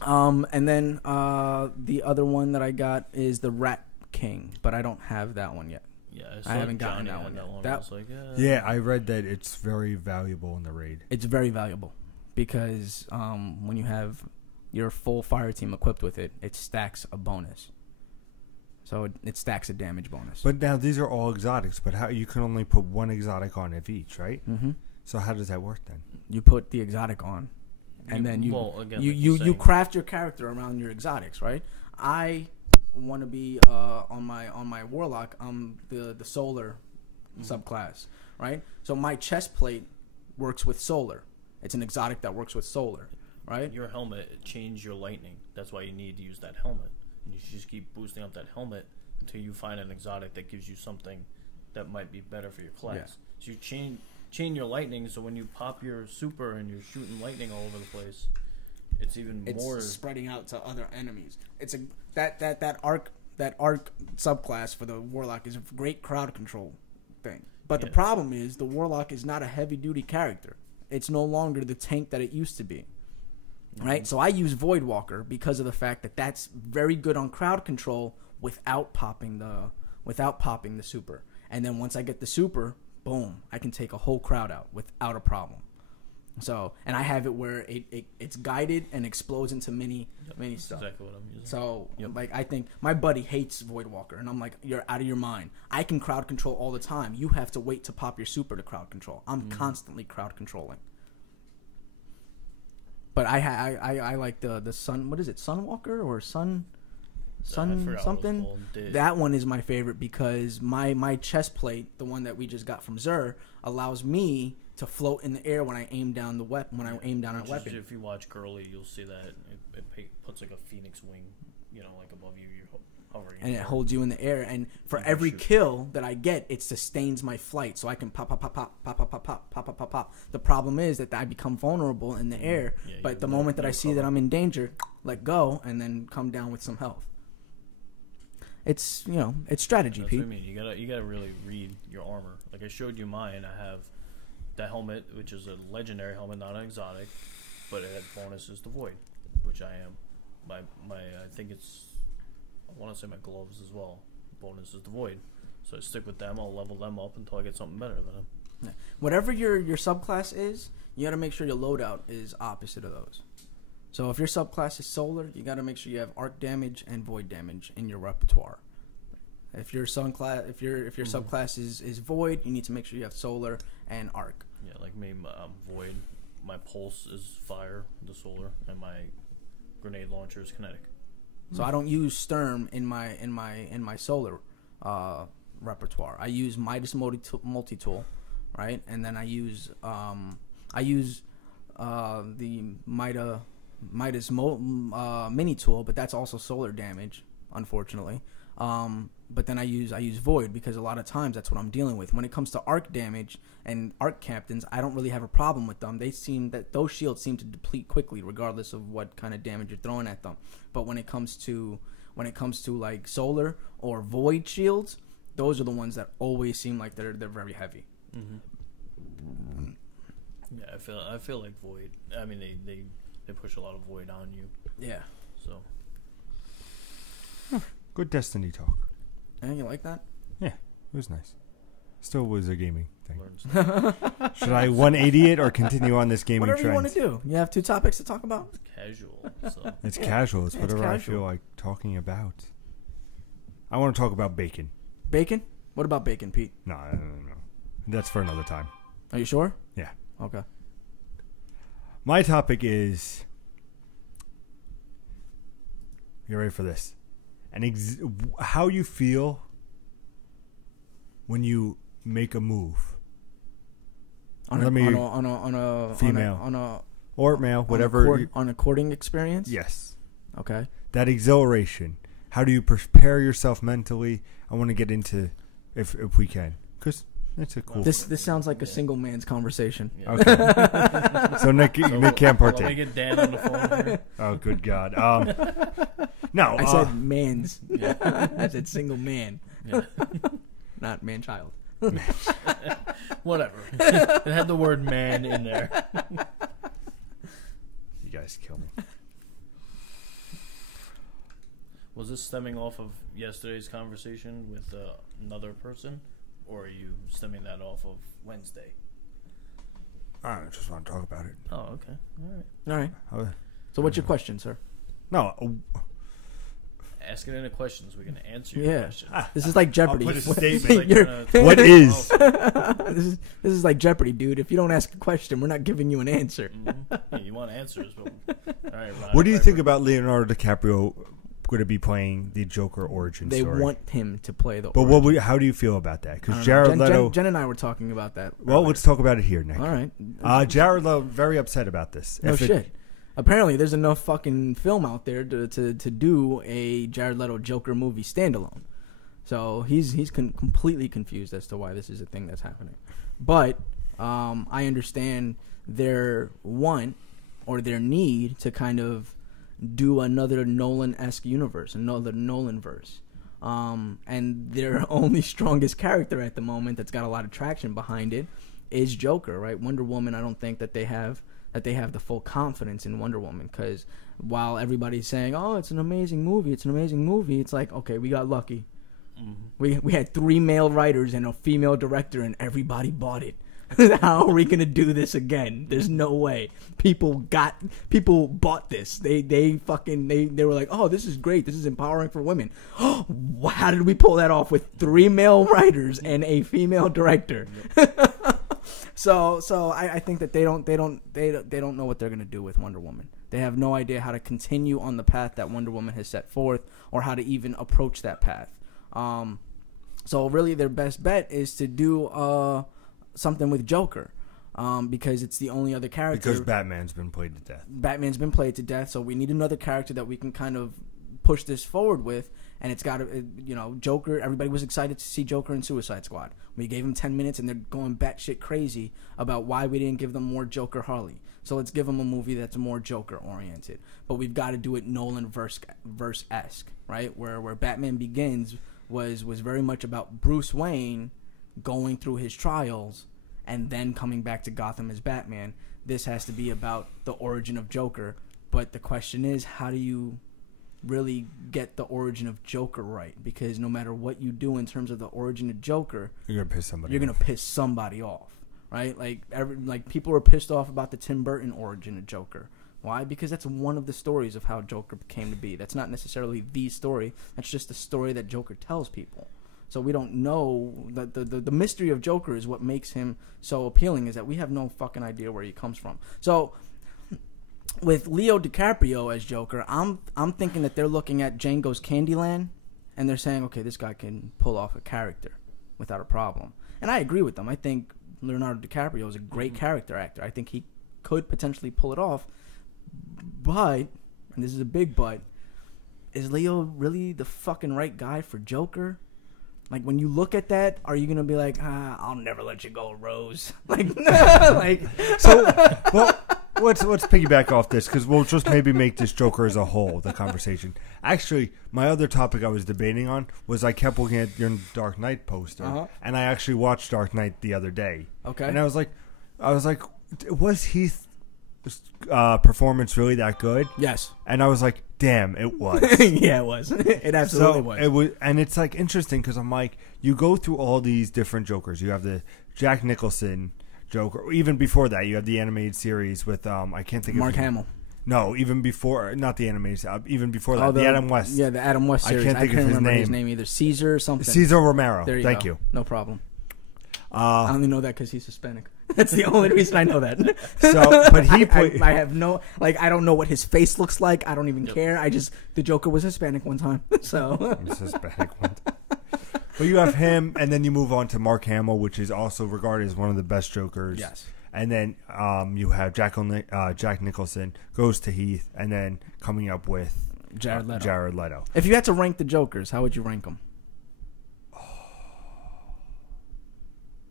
And then the other one that I got is the Rat King, but I don't have that one yet. Yeah, I haven't gotten that one yet. Yeah, I read that it's very valuable in the raid. It's very valuable because when you have your full fire team equipped with it, it stacks a bonus. So it stacks a damage bonus. But now these are all exotics, but how you can only put 1 exotic on of each, right? Mm-hmm. So how does that work then? You put the exotic on, and then you craft your character around your exotics, right? I want to be on my warlock. I'm the solar subclass, right? So my chest plate works with solar. It's an exotic that works with solar, right? Your helmet change your lightning. That's why you need to use that helmet. And you should just keep boosting up that helmet until you find an exotic that gives you something that might be better for your class. Yeah. So you chain your lightning, so when you pop your super and you're shooting lightning all over the place, it's more spreading out to other enemies. It's that arc subclass for the warlock is a great crowd control thing. But the problem is the warlock is not a heavy duty character. It's no longer the tank that it used to be. Right? So I use Voidwalker because of the fact that that's very good on crowd control without popping the super. And then once I get the super, boom, I can take a whole crowd out without a problem. So, and I have it where it's guided and explodes into mini stuff. Exactly what I'm using. So, like, I think my buddy hates Voidwalker, and I'm like, you're out of your mind. I can crowd control all the time. You have to wait to pop your super to crowd control. I'm constantly crowd controlling. But I like the sun. What is it? Sunwalker or sun something? That one is my favorite because my chest plate, the one that we just got from Zur, allows me to float in the air when I aim down the weapon. When I aim down a weapon. If you watch Curly, you'll see that it puts like a phoenix wing, like above you. You're hovering, and it holds you in the air. And for every kill that I get, it sustains my flight, so I can pop. The problem is that I become vulnerable in the air. Yeah, but the moment that I see that I'm in danger, let go, and then come down with some health. It's it's strategy, That's Pete. What I mean, you gotta really read your armor. Like I showed you mine. I have the helmet, which is a legendary helmet, not an exotic, but it had bonuses to Void, which I am. My I think I want to say my gloves as well. Bonuses to Void, so I stick with them. I'll level them up until I get something better than them. Yeah. Whatever your subclass is, you got to make sure your loadout is opposite of those. So if your subclass is solar, you got to make sure you have arc damage and void damage in your repertoire. If your subclass is void, you need to make sure you have solar and arc. Yeah, like me, void. My pulse is fire, the solar, and my grenade launcher is kinetic. So I don't use Sturm in my solar repertoire. I use Midas multi-tool, right? And then I use the Midas mini tool, but that's also solar damage, unfortunately. But then I use Void because a lot of times that's what I'm dealing with. When it comes to arc damage and arc captains, I don't really have a problem with them. Those shields seem to deplete quickly, regardless of what kind of damage you're throwing at them. But when it comes to like solar or void shields, those are the ones that always seem like they're very heavy. Mm-hmm. Yeah, I feel like void. I mean, they push a lot of void on you. Yeah. So. Good Destiny talk. And you like that? Yeah, it was nice. Still was a gaming thing. Should I 180 it or continue on this gaming trend? Whatever you want to do. You have 2 topics to talk about? It's casual. So. It's casual. It's whatever I feel like talking about. I want to talk about bacon. Bacon? What about bacon, Pete? No. That's for another time. Are you sure? Yeah. Okay. My topic is... You ready for this? How you feel when you make a move on a female on a or male, whatever on a courting experience. Yes. Okay. that exhilaration. How do you prepare yourself mentally? I want to get into if we can, because that's a cool. This sounds like a single man's conversation. Yeah. Okay. So Nick can't partake. Let me get Dan on the phone here. Oh, good God. No, I said man's. Yeah. I said single man, not man child. Whatever. It had the word man in there. You guys kill me. Was this stemming off of yesterday's conversation with another person, or are you stemming that off of Wednesday? I just want to talk about it. Oh, okay. All right. So what's your question, sir? No. Ask it in a question so we can answer your question. This is like Jeopardy. I'll put a statement. What is? This is like Jeopardy, dude. If you don't ask a question, we're not giving you an answer. Mm-hmm. Yeah, you want answers, but all right. Ron, what do you think about Leonardo DiCaprio going to be playing the Joker origin story? They want him to play the. But origin. how do you feel about that? Because Jared Leto. Jen and I were talking about that. Well, let's talk about it here, Nick. All right. Jared Leto very upset about this. No shit. Apparently, there's enough fucking film out there to do a Jared Leto Joker movie standalone. So he's completely confused as to why this is a thing that's happening. But I understand their want or their need to kind of do another Nolan-esque universe, another Nolan-verse. And their only strongest character at the moment that's got a lot of traction behind it is Joker, right? Wonder Woman, I don't think that they have the full confidence in Wonder Woman, because while everybody's saying, oh, it's an amazing movie, it's like, okay, we got lucky. Mm-hmm. We had 3 male writers and a female director, and everybody bought it. How are we gonna do this again? There's no way. People bought this. They were like, oh, this is great. This is empowering for women. How did we pull that off with 3 male writers and a female director? So I think that they don't know what they're gonna do with Wonder Woman. They have no idea how to continue on the path that Wonder Woman has set forth, or how to even approach that path. So really, their best bet is to do something with Joker, because it's the only other character. Because Batman's been played to death. So we need another character that we can kind of push this forward with. And it's got to, Joker. Everybody was excited to see Joker in Suicide Squad. We gave him 10 minutes, and they're going batshit crazy about why we didn't give them more Joker Harley. So let's give them a movie that's more Joker oriented. But we've got to do it Nolan verse-esque, right? Where Batman Begins was very much about Bruce Wayne going through his trials and then coming back to Gotham as Batman. This has to be about the origin of Joker. But the question is, how do you really get the origin of Joker right? Because no matter what you do in terms of the origin of Joker, you're gonna piss somebody off, right? Like people were pissed off about the Tim Burton origin of Joker. Why? Because that's one of the stories of how Joker came to be. That's not necessarily the story. That's just the story that Joker tells people. So we don't know. The mystery of Joker is what makes him so appealing, is that we have no fucking idea where he comes from. So with Leo DiCaprio as Joker, I'm thinking that they're looking at Django's Candyland, and they're saying, okay, this guy can pull off a character without a problem. And I agree with them. I think Leonardo DiCaprio is a great character actor. I think he could potentially pull it off. But, and this is a big but, is Leo really the fucking right guy for Joker? Like, when you look at that, are you gonna be like, I'll never let you go, Rose? Well, let's piggyback off this, because we'll just maybe make this Joker as a whole the conversation. Actually, my other topic I was debating on was I kept looking at your Dark Knight poster, and I actually watched Dark Knight the other day. Okay, and I was like, was Heath's performance really that good? Yes. And I was like, damn, it was. Yeah, it was. It absolutely was. It was, and it's like interesting because I'm like, you go through all these different Jokers. You have the Jack Nicholson Joker. Even before that, you have the animated series with I can't think of Mark Hamill. No, even before, not the animated. Even before that, the Adam West. Yeah, the Adam West series. I can't think of remember his name either. Caesar or something. Caesar Romero. There you Thank go. you. No problem. I only know that because he's Hispanic. That's the only reason I know that. So, but he played. I have no, I don't know what his face looks like. I don't even care. The Joker was Hispanic one time. So. He's Hispanic one time. But you have him, and then you move on to Mark Hamill, which is also regarded as one of the best Jokers. Yes. And then you have Jack Nicholson goes to Heath, and then coming up with Jared Leto. If you had to rank the Jokers, how would you rank them?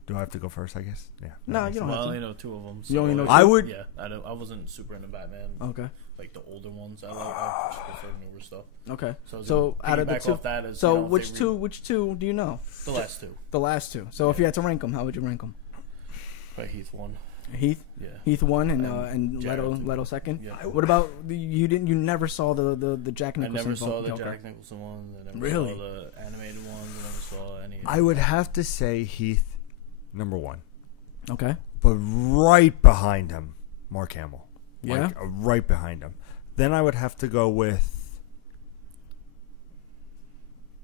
Do I have to go first? I guess. Yeah. No, you don't have Well, I to. only know two of them. You only know I two? would. Yeah, I wasn't super into Batman. Okay. Like the older ones. I just prefer newer stuff. Okay. So, So out of the two, off that is, so you know, which two do you know? The last two. The last two. So if you had to rank them, how would you rank them? But Heath won. Heath. Yeah. Heath won and Jared Leto second. Yeah. What about you never saw the Jack Nicholson? I never saw the Joker. Jack Nicholson ones. I never Really? saw the animated ones. I never saw any. I would have to say Heath, number one. Okay. But right behind him, Mark Hamill. Yeah? Like, right behind him. Then I would have to go with...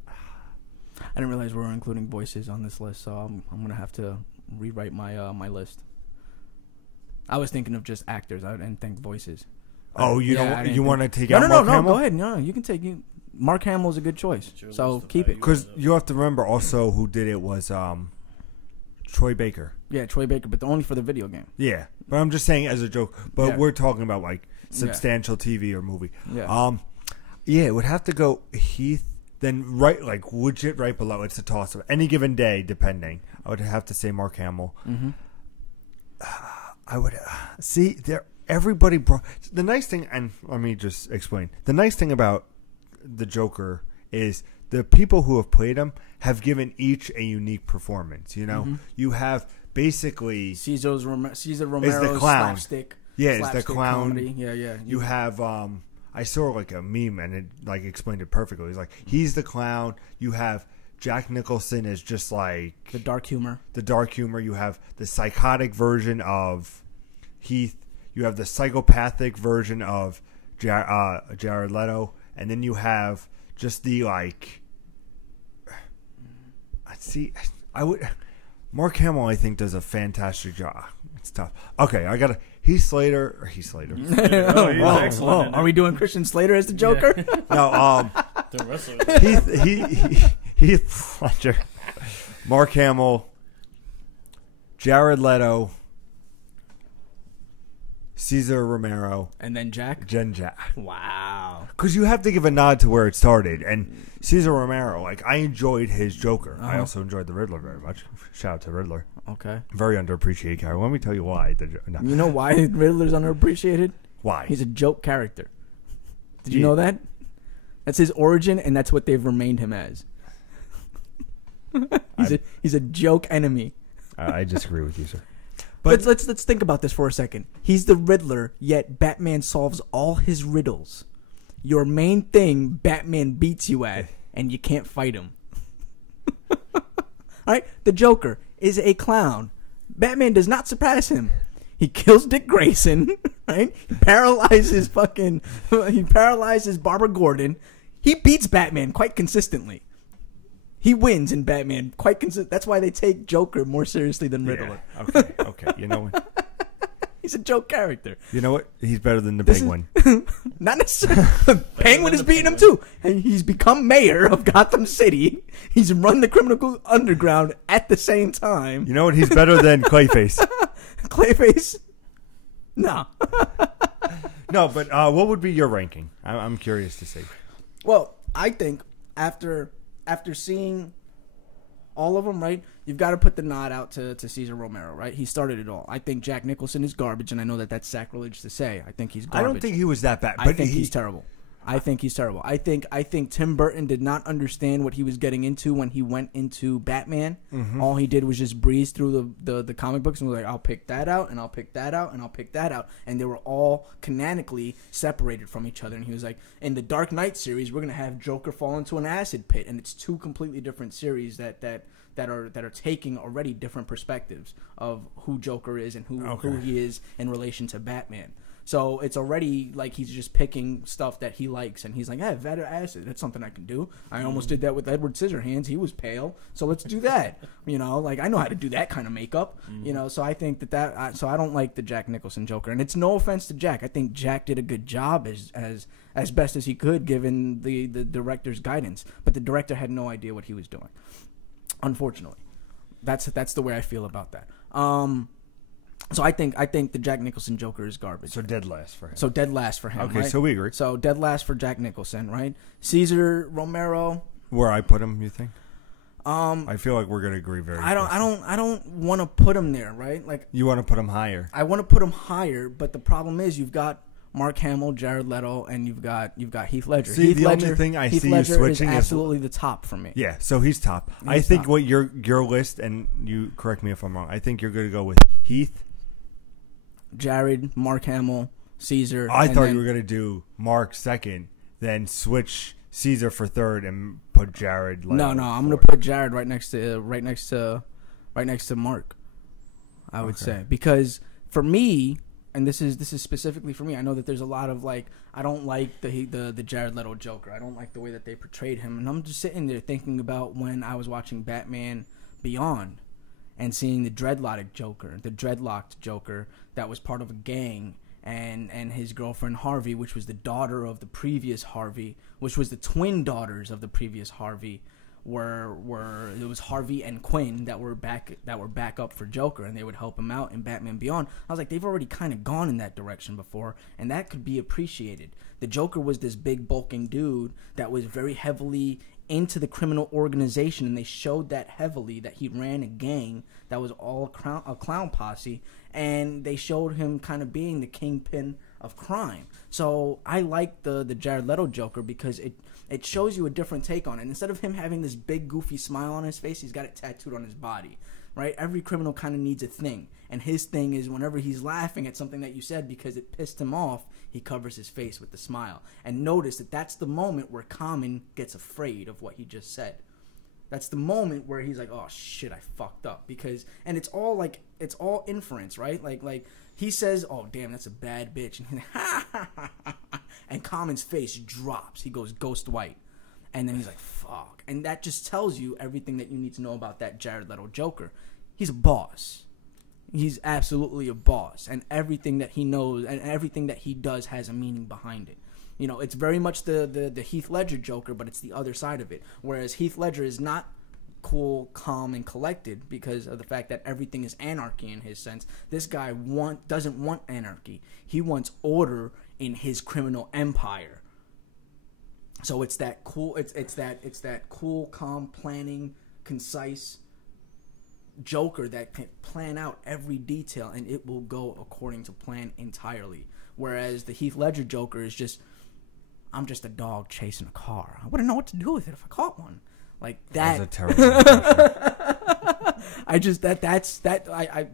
I didn't realize we were including voices on this list, so I'm gonna have to rewrite my my list. I was thinking of just actors. I didn't think voices. Oh, you Yeah, I didn't you think- want to take No, out no, Mark no. Hamill? Go ahead. No, you can take you. Mark Hamill's a good choice. It's your So list of keep how it. you Because want to- you have to remember also who did it was Troy Baker. Yeah, Troy Baker, but only for the video game. Yeah, but I'm just saying as a joke. But Yeah. we're talking about like substantial TV or movie. Yeah. Yeah, it would have to go Heath. Then like legit right below. It's a toss up. Any given day, depending. I would have to say Mark Hamill. Mm-hmm. I would see there. Everybody brought the nice thing, and let me just explain. The nice thing about the Joker is the people who have played him have given each a unique performance. You know, you have basically Caesar Romero's clown. slapstick. Yeah, it's the slapstick clown. comedy. Yeah. You have I saw like a meme and it like explained it perfectly. It's like he's the clown. You have Jack Nicholson is just like the dark humor. You have the psychotic version of Heath. You have the psychopathic version of Jared Leto, and then you have just the like. Mark Hamill, I think, does a fantastic job. It's tough. Okay, I got Heath Slater. he's Whoa, excellent. Are we doing Christian Slater as the Joker? No, The wrestler. Heath Ledger, Mark Hamill, Jared Leto, Cesar Romero, And then Jack. Jack. Wow. Because you have to give a nod to where it started. And Cesar Romero, like, I enjoyed his Joker. I also enjoyed the Riddler very much. Shout out to Riddler. Okay. Very underappreciated character. Let me tell you why. You know why Riddler's underappreciated? Why? He's a joke character. Did you know that? That's his origin, and that's what they've remained him as. He's a joke enemy. I disagree with you, sir. But let's think about this for a second. He's the Riddler, yet Batman solves all his riddles. Your main thing, Batman beats you at, and you can't fight him. All right, the Joker is a clown. Batman does not surpass him. He kills Dick Grayson, right? He paralyzes Barbara Gordon. He beats Batman quite consistently. He wins in Batman quite consistent. That's why they take Joker more seriously than Riddler. Yeah. Okay. You know what? He's a joke character. You know what? He's better than the Penguin. Not necessarily. Penguin is beating him too. And he's become mayor of Gotham City. He's run the criminal underground at the same time. You know what? He's better than Clayface. Clayface? No. No, but what would be your ranking? I'm curious to see. Well, I think after seeing all of them, right, you've got to put the nod out to Cesar Romero, right? He started it all. I think Jack Nicholson is garbage, and I know that that's sacrilege to say. I think he's garbage. I don't think he was that bad. I But think he's terrible. I think he's terrible. I think Tim Burton did not understand what he was getting into when he went into Batman. Mm-hmm. All he did was just breeze through the comic books and was like, I'll pick that out, and I'll pick that out, and I'll pick that out. And they were all canonically separated from each other. And he was like, in the Dark Knight series, we're going to have Joker fall into an acid pit. And it's two completely different series that are taking already different perspectives of who Joker is and who he is in relation to Batman. So it's already like he's just picking stuff that he likes, and he's like, "Hey, Vader acid, that's something I can do. I almost did that with Edward Scissorhands. He was pale, so let's do that." You know, like I know how to do that kind of makeup. You know, so I think so I don't like the Jack Nicholson Joker, and it's no offense to Jack. I think Jack did a good job as best as he could given the director's guidance, but the director had no idea what he was doing. Unfortunately, that's the way I feel about that. So I think the Jack Nicholson Joker is garbage. So dead last for him. So dead last for him. Okay, right? so we agree. So dead last for Jack Nicholson, right? Cesar Romero. Where I put him, you think? I feel like we're gonna agree very. I don't want to put him there, right? Like you want to put him higher. I want to put him higher, but the problem is you've got Mark Hamill, Jared Leto, and you've got Heath Ledger. See, Heath the Ledger, only thing I Heath see Ledger you switching is absolutely the top for me. Yeah, so he's top. He's I think top. what your list, and you correct me if I'm wrong. I think you're gonna go with Heath, Jared, Mark Hamill, Caesar. I thought you were gonna do Mark second, then switch Caesar for third, and put Jared. No, I'm gonna put Jared right next to Mark. I would say, because for me, and this is specifically for me, I know that there's a lot of like, I don't like the Jared Leto Joker. I don't like the way that they portrayed him, and I'm just sitting there thinking about when I was watching Batman Beyond and seeing the dreadlocked Joker that was part of a gang, and his girlfriend Harvey, which was the daughter of the previous Harvey, which was the twin daughters of the previous Harvey, were it was Harvey and Quinn that were back up for Joker, and they would help him out in Batman Beyond. I was like, they've already kind of gone in that direction before, and that could be appreciated. The Joker was this big bulking dude that was very heavily into the criminal organization, and they showed that heavily, that he ran a gang that was all a clown posse, and they showed him kind of being the kingpin of crime. So I like the Jared Leto Joker because it shows you a different take on it. Instead of him having this big goofy smile on his face, he's got it tattooed on his body, right? Every criminal kind of needs a thing, and his thing is whenever he's laughing at something that you said because it pissed him off, he covers his face with the smile. And notice that that's the moment where Common gets afraid of what he just said. That's the moment where he's like, oh shit, I fucked up. And it's all inference, right? Like he says, oh damn, that's a bad bitch. And and Common's face drops. He goes ghost white. And then he's like, fuck. And that just tells you everything that you need to know about that Jared Leto Joker. He's a boss. He's absolutely a boss. And everything that he knows and everything that he does has a meaning behind it. You know, it's very much the Heath Ledger Joker, but it's the other side of it. Whereas Heath Ledger is not cool, calm, and collected because of the fact that everything is anarchy in his sense. This guy doesn't want anarchy. He wants order in his criminal empire. So it's that cool. It's that cool, calm, planning, concise Joker that can plan out every detail and it will go according to plan entirely. Whereas the Heath Ledger Joker is just, I'm just a dog chasing a car. I wouldn't know what to do with it if I caught one. Like that. That's a terrible I just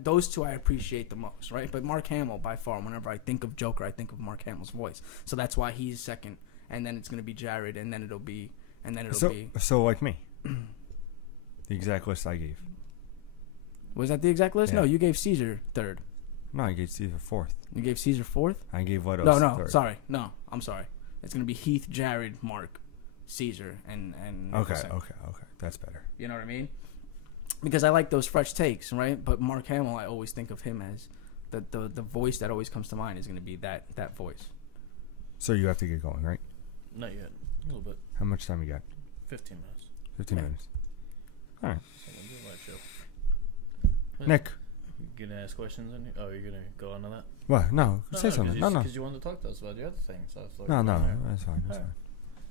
those two I appreciate the most, right? But Mark Hamill by far. Whenever I think of Joker, I think of Mark Hamill's voice. So that's why he's second, and then it's gonna be Jared, and then it'll be. So like me, the exact list I gave. Was that the exact list? Yeah. No, you gave Caesar third. No, I gave Caesar fourth. You gave Caesar fourth? I gave Leto third. Sorry. No, I'm sorry. It's going to be Heath, Jared, Mark, Caesar, and Nicholson. Okay. That's better. You know what I mean? Because I like those fresh takes, right? But Mark Hamill, I always think of him as the voice that always comes to mind is going to be that voice. So you have to get going, right? Not yet. A little bit. How much time you got? 15 minutes. 15 minutes. All right. Nick. You gonna ask questions? Oh, you're gonna go on to that? What? No. Say something. No. Because you wanted to talk to us about the other things. So like, no. That's fine.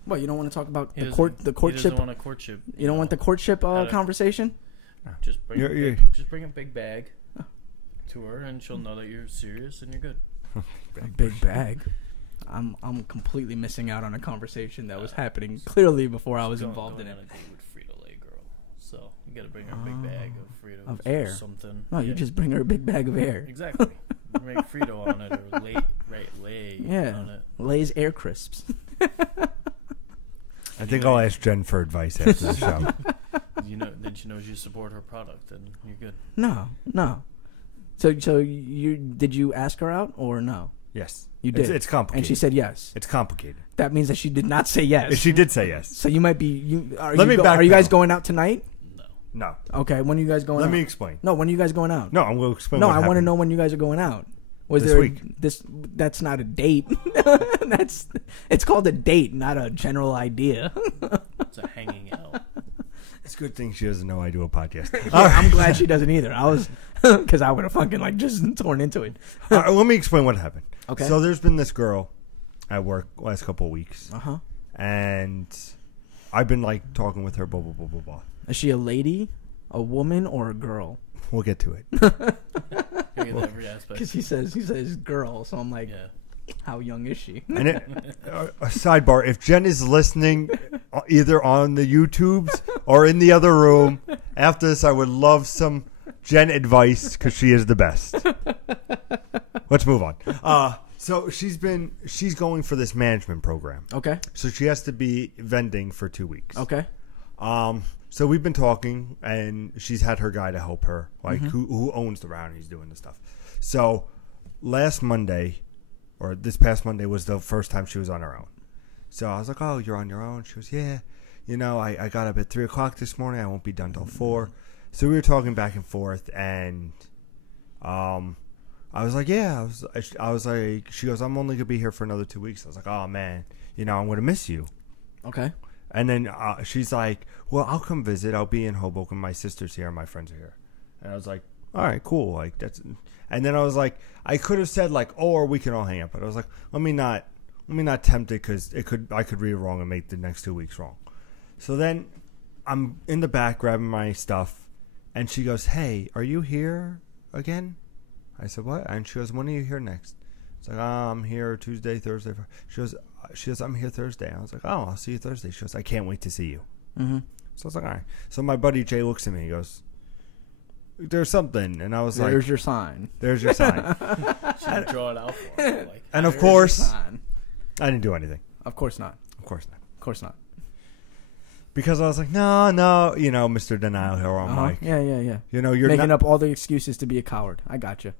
What, you don't want to talk about the courtship? He doesn't want a courtship. You don't want the courtship conversation? No. Just bring a big bag to her, and she'll know that you're serious and you're good. A big bag. I'm completely missing out on a conversation that was happening clearly before I was involved in it. So you gotta bring her a big bag of Fritos of air. Or something. No, you just bring her a big bag of air. Exactly. Make Frito on it or lay on it. Lay's Air Crisps. I think I'll ask Jen for advice after the show. Then she knows you support her product, and you're good. No. So did you ask her out or no? Yes. You did. It's complicated. And she said yes. It's complicated. That means that she did not say yes. She did say yes. So you might be. Are you guys going out tonight? No. Okay. When are you guys going out? Let me explain. No. When are you guys going out? No, I'm going to explain. No, I want to know when you guys are going out. This week. That's not a date. It's called a date, not a general idea. It's a hanging out. It's a good thing she doesn't know I do a podcast. Yeah, I'm glad she doesn't either. I was, because I would have fucking like just torn into it. All right, let me explain what happened. Okay. So there's been this girl at work last couple of weeks. Uh-huh. And I've been like talking with her, blah, blah, blah, blah, blah. Is she a lady, a woman, or a girl? We'll get to it. Every aspect. Because he says girl, so I'm like, Yeah. how young is she? And a sidebar, if Jen is listening either on the YouTubes or in the other room, after this I would love some Jen advice because she is the best. Let's move on. So she's going for this management program. Okay. So she has to be vending for 2 weeks. Okay. So we've been talking, and she's had her guy to help her, like who owns the round. He's doing the stuff. So last Monday, or this past Monday, was the first time she was on her own. So I was like, "Oh, you're on your own?" She goes, "Yeah. You know, I got up at 3:00 this morning. I won't be done till 4." So we were talking back and forth, and I was like, "Yeah." I was like, she goes, "I'm only gonna be here for another 2 weeks." I was like, "Oh man, you know, I'm gonna miss you." Okay. And then she's like, "Well, I'll come visit. I'll be in Hoboken. My sister's here and my friends are here." And I was like, "All right, cool." Like that's. And then I was like, I could have said like, "Oh, or we can all hang out," but I was like, let me not tempt it because I could read it wrong and make the next 2 weeks wrong. So then I'm in the back grabbing my stuff, and she goes, "Hey, are you here again?" I said, "What?" And she goes, "When are you here next?" It's like, I'm here Tuesday, Thursday. She goes, "I'm here Thursday." I was like, "Oh, I'll see you Thursday." She goes, "I can't wait to see you." Mm-hmm. So I was like, all right. So my buddy Jay looks at me. He goes, "There's something." And I was like, There's your sign. "There's your sign." Should draw it out for her. Like, And of There's course, your sign. I didn't do anything. Of course not. Of course not. Of course not. Because I was like, no, you know, Mr. Denial here. I'm like, Yeah. you know, you're making not, up all the excuses to be a coward. I got you.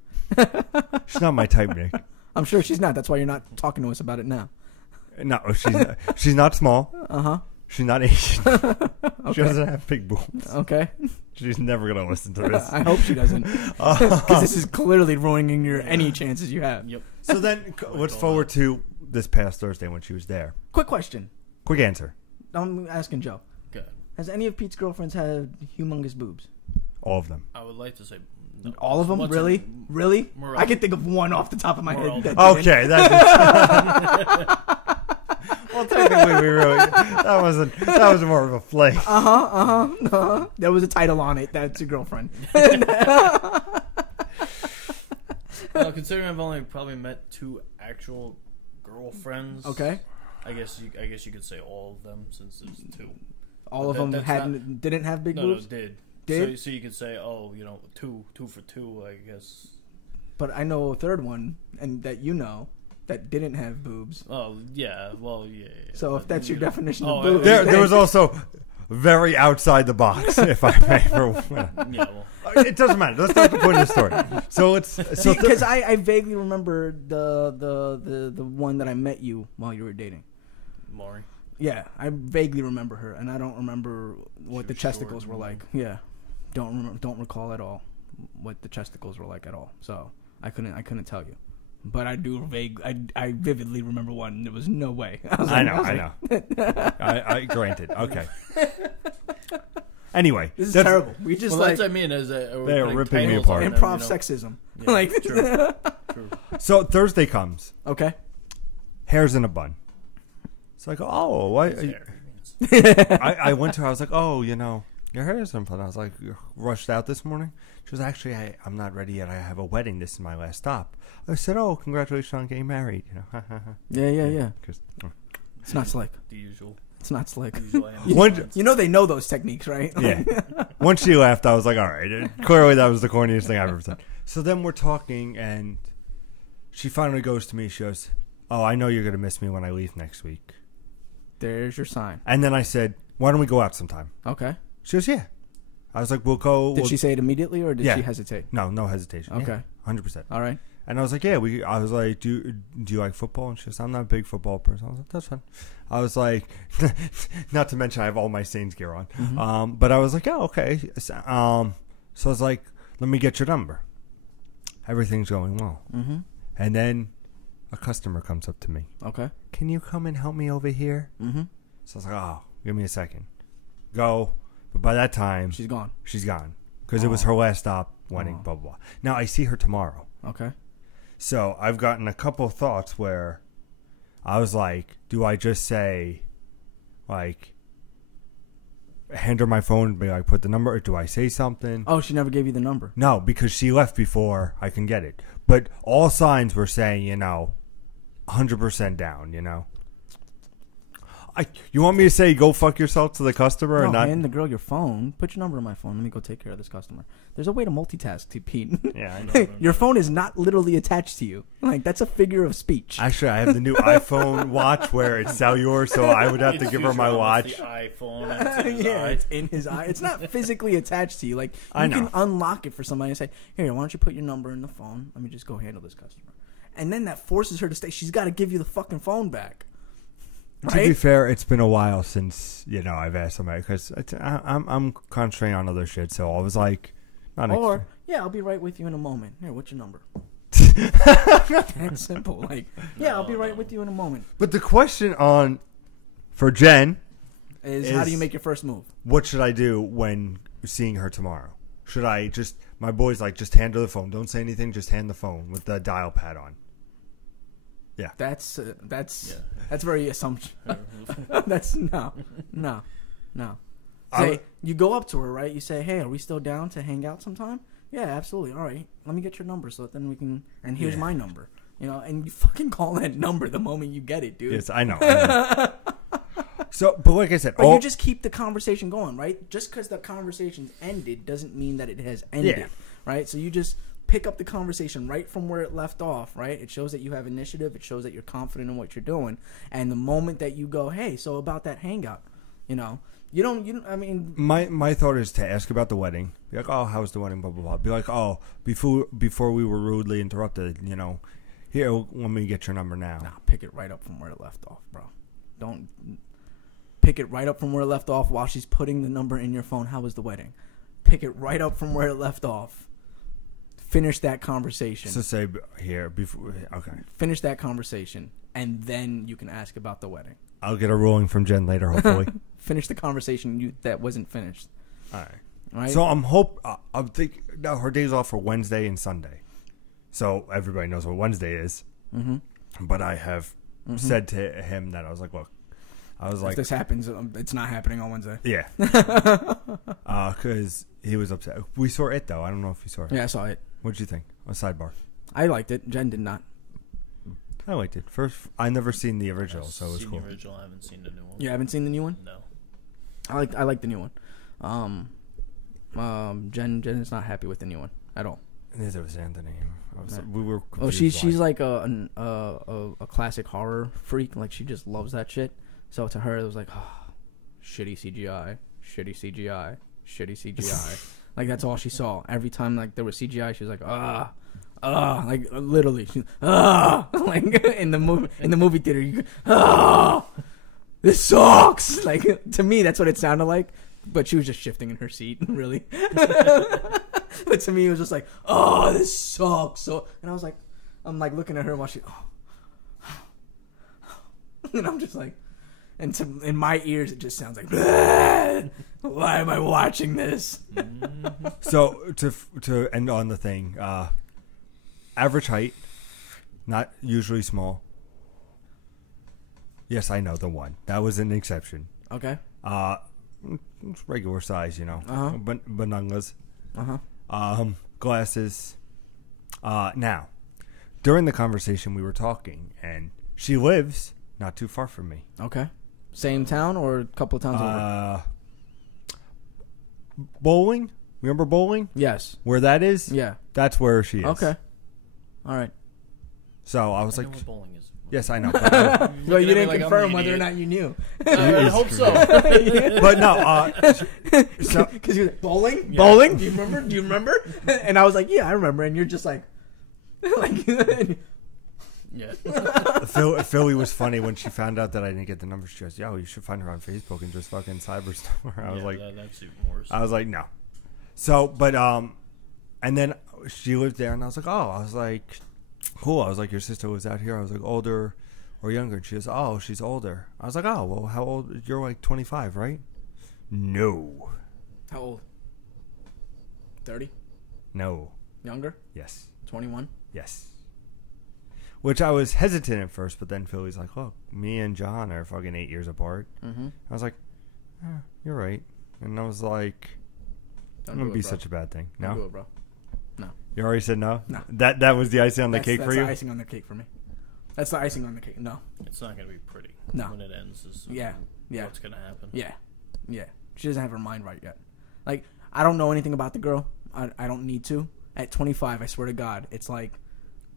she's not my type, Nick. I'm sure she's not. That's why you're not talking to us about it now. No, she's not small. Uh-huh. She's not Asian. Okay. She doesn't have big boobs. Okay. She's never going to listen to this. I hope she doesn't. Because this is clearly ruining any chances you have. yep. So then, let's forward to this past Thursday when she was there. Quick question. Quick answer. I'm asking Joe. Good. Has any of Pete's girlfriends had humongous boobs? All of them. I would like to say no. All of them? What's Really? it- Really? More I can think of one off the top of my More head. all- Okay, that's well, technically, that was more of a flake. There was a title on it. That's your girlfriend. Well, considering I've only probably met 2 actual girlfriends. Okay. I guess you could say all of them since there's 2. All of them didn't have big boobs? No, did. Did? So you could say, oh, you know, two for 2, I guess. But I know a third one, and that you know, that didn't have boobs. Oh, yeah. Well, yeah. So if that's your know. definition Oh, of boobs, There was also very outside the box, if I may. Yeah, well. It doesn't matter. That's not the point of the story. So it's because I vaguely remember the one that I met you while you were dating. Maury. Yeah, I vaguely remember her, and I don't remember what the chesticles were like. Yeah, don't recall at all what the chesticles were like at all. So I couldn't tell you, but I do I vividly remember one. There was no way. I know. I granted. Okay. Anyway, This is terrible. We just Well, that's what I mean. They're ripping me apart. improv sexism. Yeah, Like true. So Thursday comes. Okay. Hair's in a bun. It's like, oh, what? I went to her. I was like, oh, you know, your hair is in a bun. I was like, you're rushed out this morning. She was actually, I'm not ready yet. I have a wedding. This is my last stop. I said, oh, congratulations on getting married. You know, Yeah. 'Cause, It's not slick. The usual. It's not slick. Once- You know they know those techniques, right? yeah. Once she left, I was like, all right. Clearly, that was the corniest thing I've ever said. So then we're talking, and she finally goes to me. She goes, oh, I know you're going to miss me when I leave next week. There's your sign. And then I said, why don't we go out sometime? Okay. She goes, yeah. I was like, we'll go. Did she say it immediately, or did Yeah. she hesitate? No hesitation. Okay. Yeah, 100%. All right. And I was like, yeah, I was like, do you like football? And she goes, I'm not a big football person. I was like, that's fine. I was like, not to mention I have all my Saints gear on. Mm-hmm. But I was like, yeah, okay. So I was like, let me get your number. Everything's going well. Mm-hmm. And then a customer comes up to me. Okay. Can you come and help me over here? Mm-hmm. So I was like, oh, give me a second. Go. But by that time, she's gone. She's gone because it was her last stop. Wedding, blah blah blah. Now I see her tomorrow. Okay. So I've gotten a couple of thoughts where I was like, do I just say, like, hand her my phone and be like, put the number, or do I say something? Oh, she never gave you the number. No, because she left before I can get it. But all signs were saying, 100% down, You want me to say go fuck yourself to the customer No, and not hand the girl your phone. Put your number on my phone. Let me go take care of this customer. There's a way to multitask, Pete. Yeah, I know. Your phone is not literally attached to you. Like, that's a figure of speech. Actually, I have the new iPhone watch where it's cellular, so I would have to give her my watch. The iPhone. It's It's in his eye. It's not physically attached to you. Like, I you know. can unlock it for somebody and say, here, why don't you put your number in the phone? Let me just go handle this customer. And then that forces her to stay. She's got to give you the fucking phone back. Right? To be fair, it's been a while since I've asked somebody because I'm concentrating on other shit. So I was like, I'll be right with you in a moment. Here, what's your number? That's simple. Like, I'll be right with you in a moment. But the question for Jen is how do you make your first move? What should I do when seeing her tomorrow? Should I my boy's like, just hand her the phone. Don't say anything. Just hand the phone with the dial pad on. Yeah. That's very assumption. That's no. Say, you go up to her, right? You say, hey, are we still down to hang out sometime? Yeah, absolutely. All right. Let me get your number so that then we can, and here's my number. And you fucking call that number the moment you get it, dude. Yes, I know. So, but like I said, you just keep the conversation going, right? Just because the conversation's ended doesn't mean that it has ended, right? So you just pick up the conversation right from where it left off, right? It shows that you have initiative. It shows that you're confident in what you're doing. And the moment that you go, hey, so about that hangout, I mean, my thought is to ask about the wedding. Be like, oh, how was the wedding? Blah blah blah. Be like, oh, before we were rudely interrupted, here, let me get your number now. Nah, pick it right up from where it left off, bro. Don't pick it right up from where it left off while she's putting the number in your phone. How was the wedding? Pick it right up from where it left off. Finish that conversation. So say here before. Okay. Finish that conversation, and then you can ask about the wedding. I'll get a ruling from Jen later, hopefully. Finish the conversation that wasn't finished. All right. So I'm thinking now her days off are Wednesday and Sunday, so everybody knows what Wednesday is. Mm-hmm. But I have said to him that I was like, look, if this happens, it's not happening on Wednesday. Yeah. Because he was upset. We saw it though. I don't know if you saw it. Yeah, I saw it. What'd you think? A sidebar. I liked it. Jen did not. I liked it. First, I never seen the original, so it was cool. The original, I haven't seen the new one. You haven't seen the new one? No. I like the new one. Jen is not happy with the new one at all. Neither was Anthony. We were. Oh, she's like a classic horror freak. Like, she just loves that shit. So to her, it was like, shitty CGI, shitty CGI, shitty CGI. Like, that's all she saw. Every time like there was CGI, she was like, like literally, like in the movie theater, you this sucks. Like, to me, that's what it sounded like. But she was just shifting in her seat, really. But to me, it was just like, this sucks. So, and I was like, I'm like looking at her while she, and I'm just like, and in my ears, it just sounds like, why am I watching this? So to end on the thing, average height, not usually small. Yes, I know the one. That was an exception. Okay. It's regular size, Banangas. Glasses. Now, during the conversation, we were talking, and she lives not too far from me. Okay. Same town or a couple of towns over? Bowling. Remember bowling? Yes. Where that is? Yeah. That's where she is. Okay. All right. So I was I know what bowling is. Yes, I know. Well, you didn't confirm whether or not you knew. I hope so. But no, because you're like, bowling? Yeah. Bowling? Do you remember? And I was like, yeah, I remember. And you're just like yeah. Philly was funny when she found out that I didn't get the number. She goes, yo, you should find her on Facebook and just fucking cyberstorm her. I was like, that's even worse. I was like, no. So, but, and then she lived there, and I was like, cool. I was like, your sister was out here. I was like, older or younger? And she goes, she's older. I was like, well, how old? You're like 25, right? No. How old? 30? No. Younger? Yes. 21? Yes. Which I was hesitant at first, but then Philly's like, look, me and John are fucking 8 years apart. Mm-hmm. I was like, you're right. And I was like, Don't it wouldn't be bro. such a bad thing. Don't No? do it, bro. No. You already said no? No. That was the icing on the cake for you? That's the icing on the cake for me. That's the icing on the cake. No. It's not going to be pretty. No. When it ends is Yeah. what's going to happen. Yeah. Yeah. She doesn't have her mind right yet. Like, I don't know anything about the girl. I don't need to. At 25, I swear to God, it's like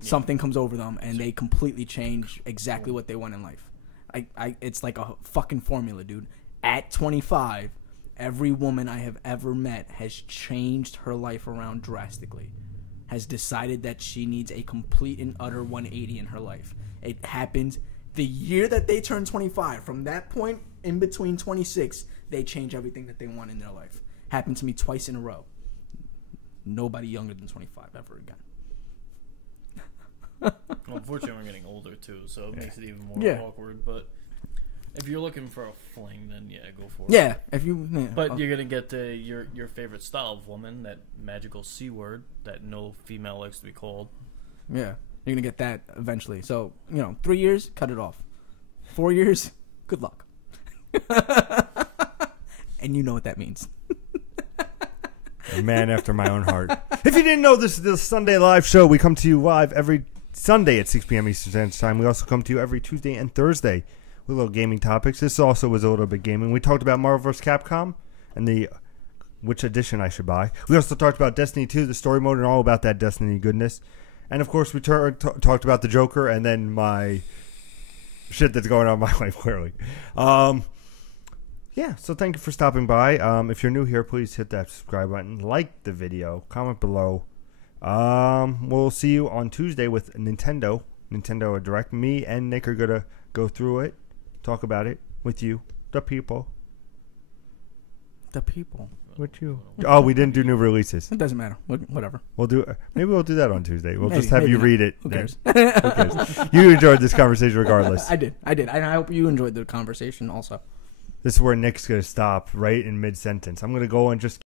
something comes over them and they completely change exactly what they want in life. It's like a fucking formula, dude. At 25, every woman I have ever met has changed her life around drastically. Has decided that she needs a complete and utter 180 in her life. It happens the year that they turn 25. From that point in between 26, they change everything that they want in their life. Happened to me twice in a row. Nobody younger than 25 ever again. Well, unfortunately, we're getting older too, so it makes it even more awkward. But if you're looking for a fling, then go for it. Yeah, if you. Yeah, but you're gonna get your favorite style of woman, that magical C word that no female likes to be called. Yeah, you're gonna get that eventually. So 3 years, cut it off. 4 years, good luck. And you know what that means. A man after my own heart. If you didn't know, this is the Sunday Live Show. We come to you live every Sunday at 6 p.m. Eastern Standard Time. We also come to you every Tuesday and Thursday with little gaming topics. This also was a little bit gaming. We talked about Marvel vs. Capcom and which edition I should buy. We also talked about Destiny 2, the story mode, and all about that Destiny goodness. And, of course, we talked about the Joker and then my shit that's going on in my life, clearly. Yeah, so thank you for stopping by. If you're new here, please hit that subscribe button, like the video, comment below. We'll see you on Tuesday with Nintendo Direct. Me and Nick are going to go through it, talk about it with you, the people. The people. With you. Oh, we didn't do new releases. It doesn't matter. Whatever. Maybe we'll do that on Tuesday. We'll Maybe, just have you not. read it. Who cares? Who cares? You enjoyed this conversation regardless. I did. And I hope you enjoyed the conversation also. This is where Nick's going to stop right in mid-sentence. I'm going to go and just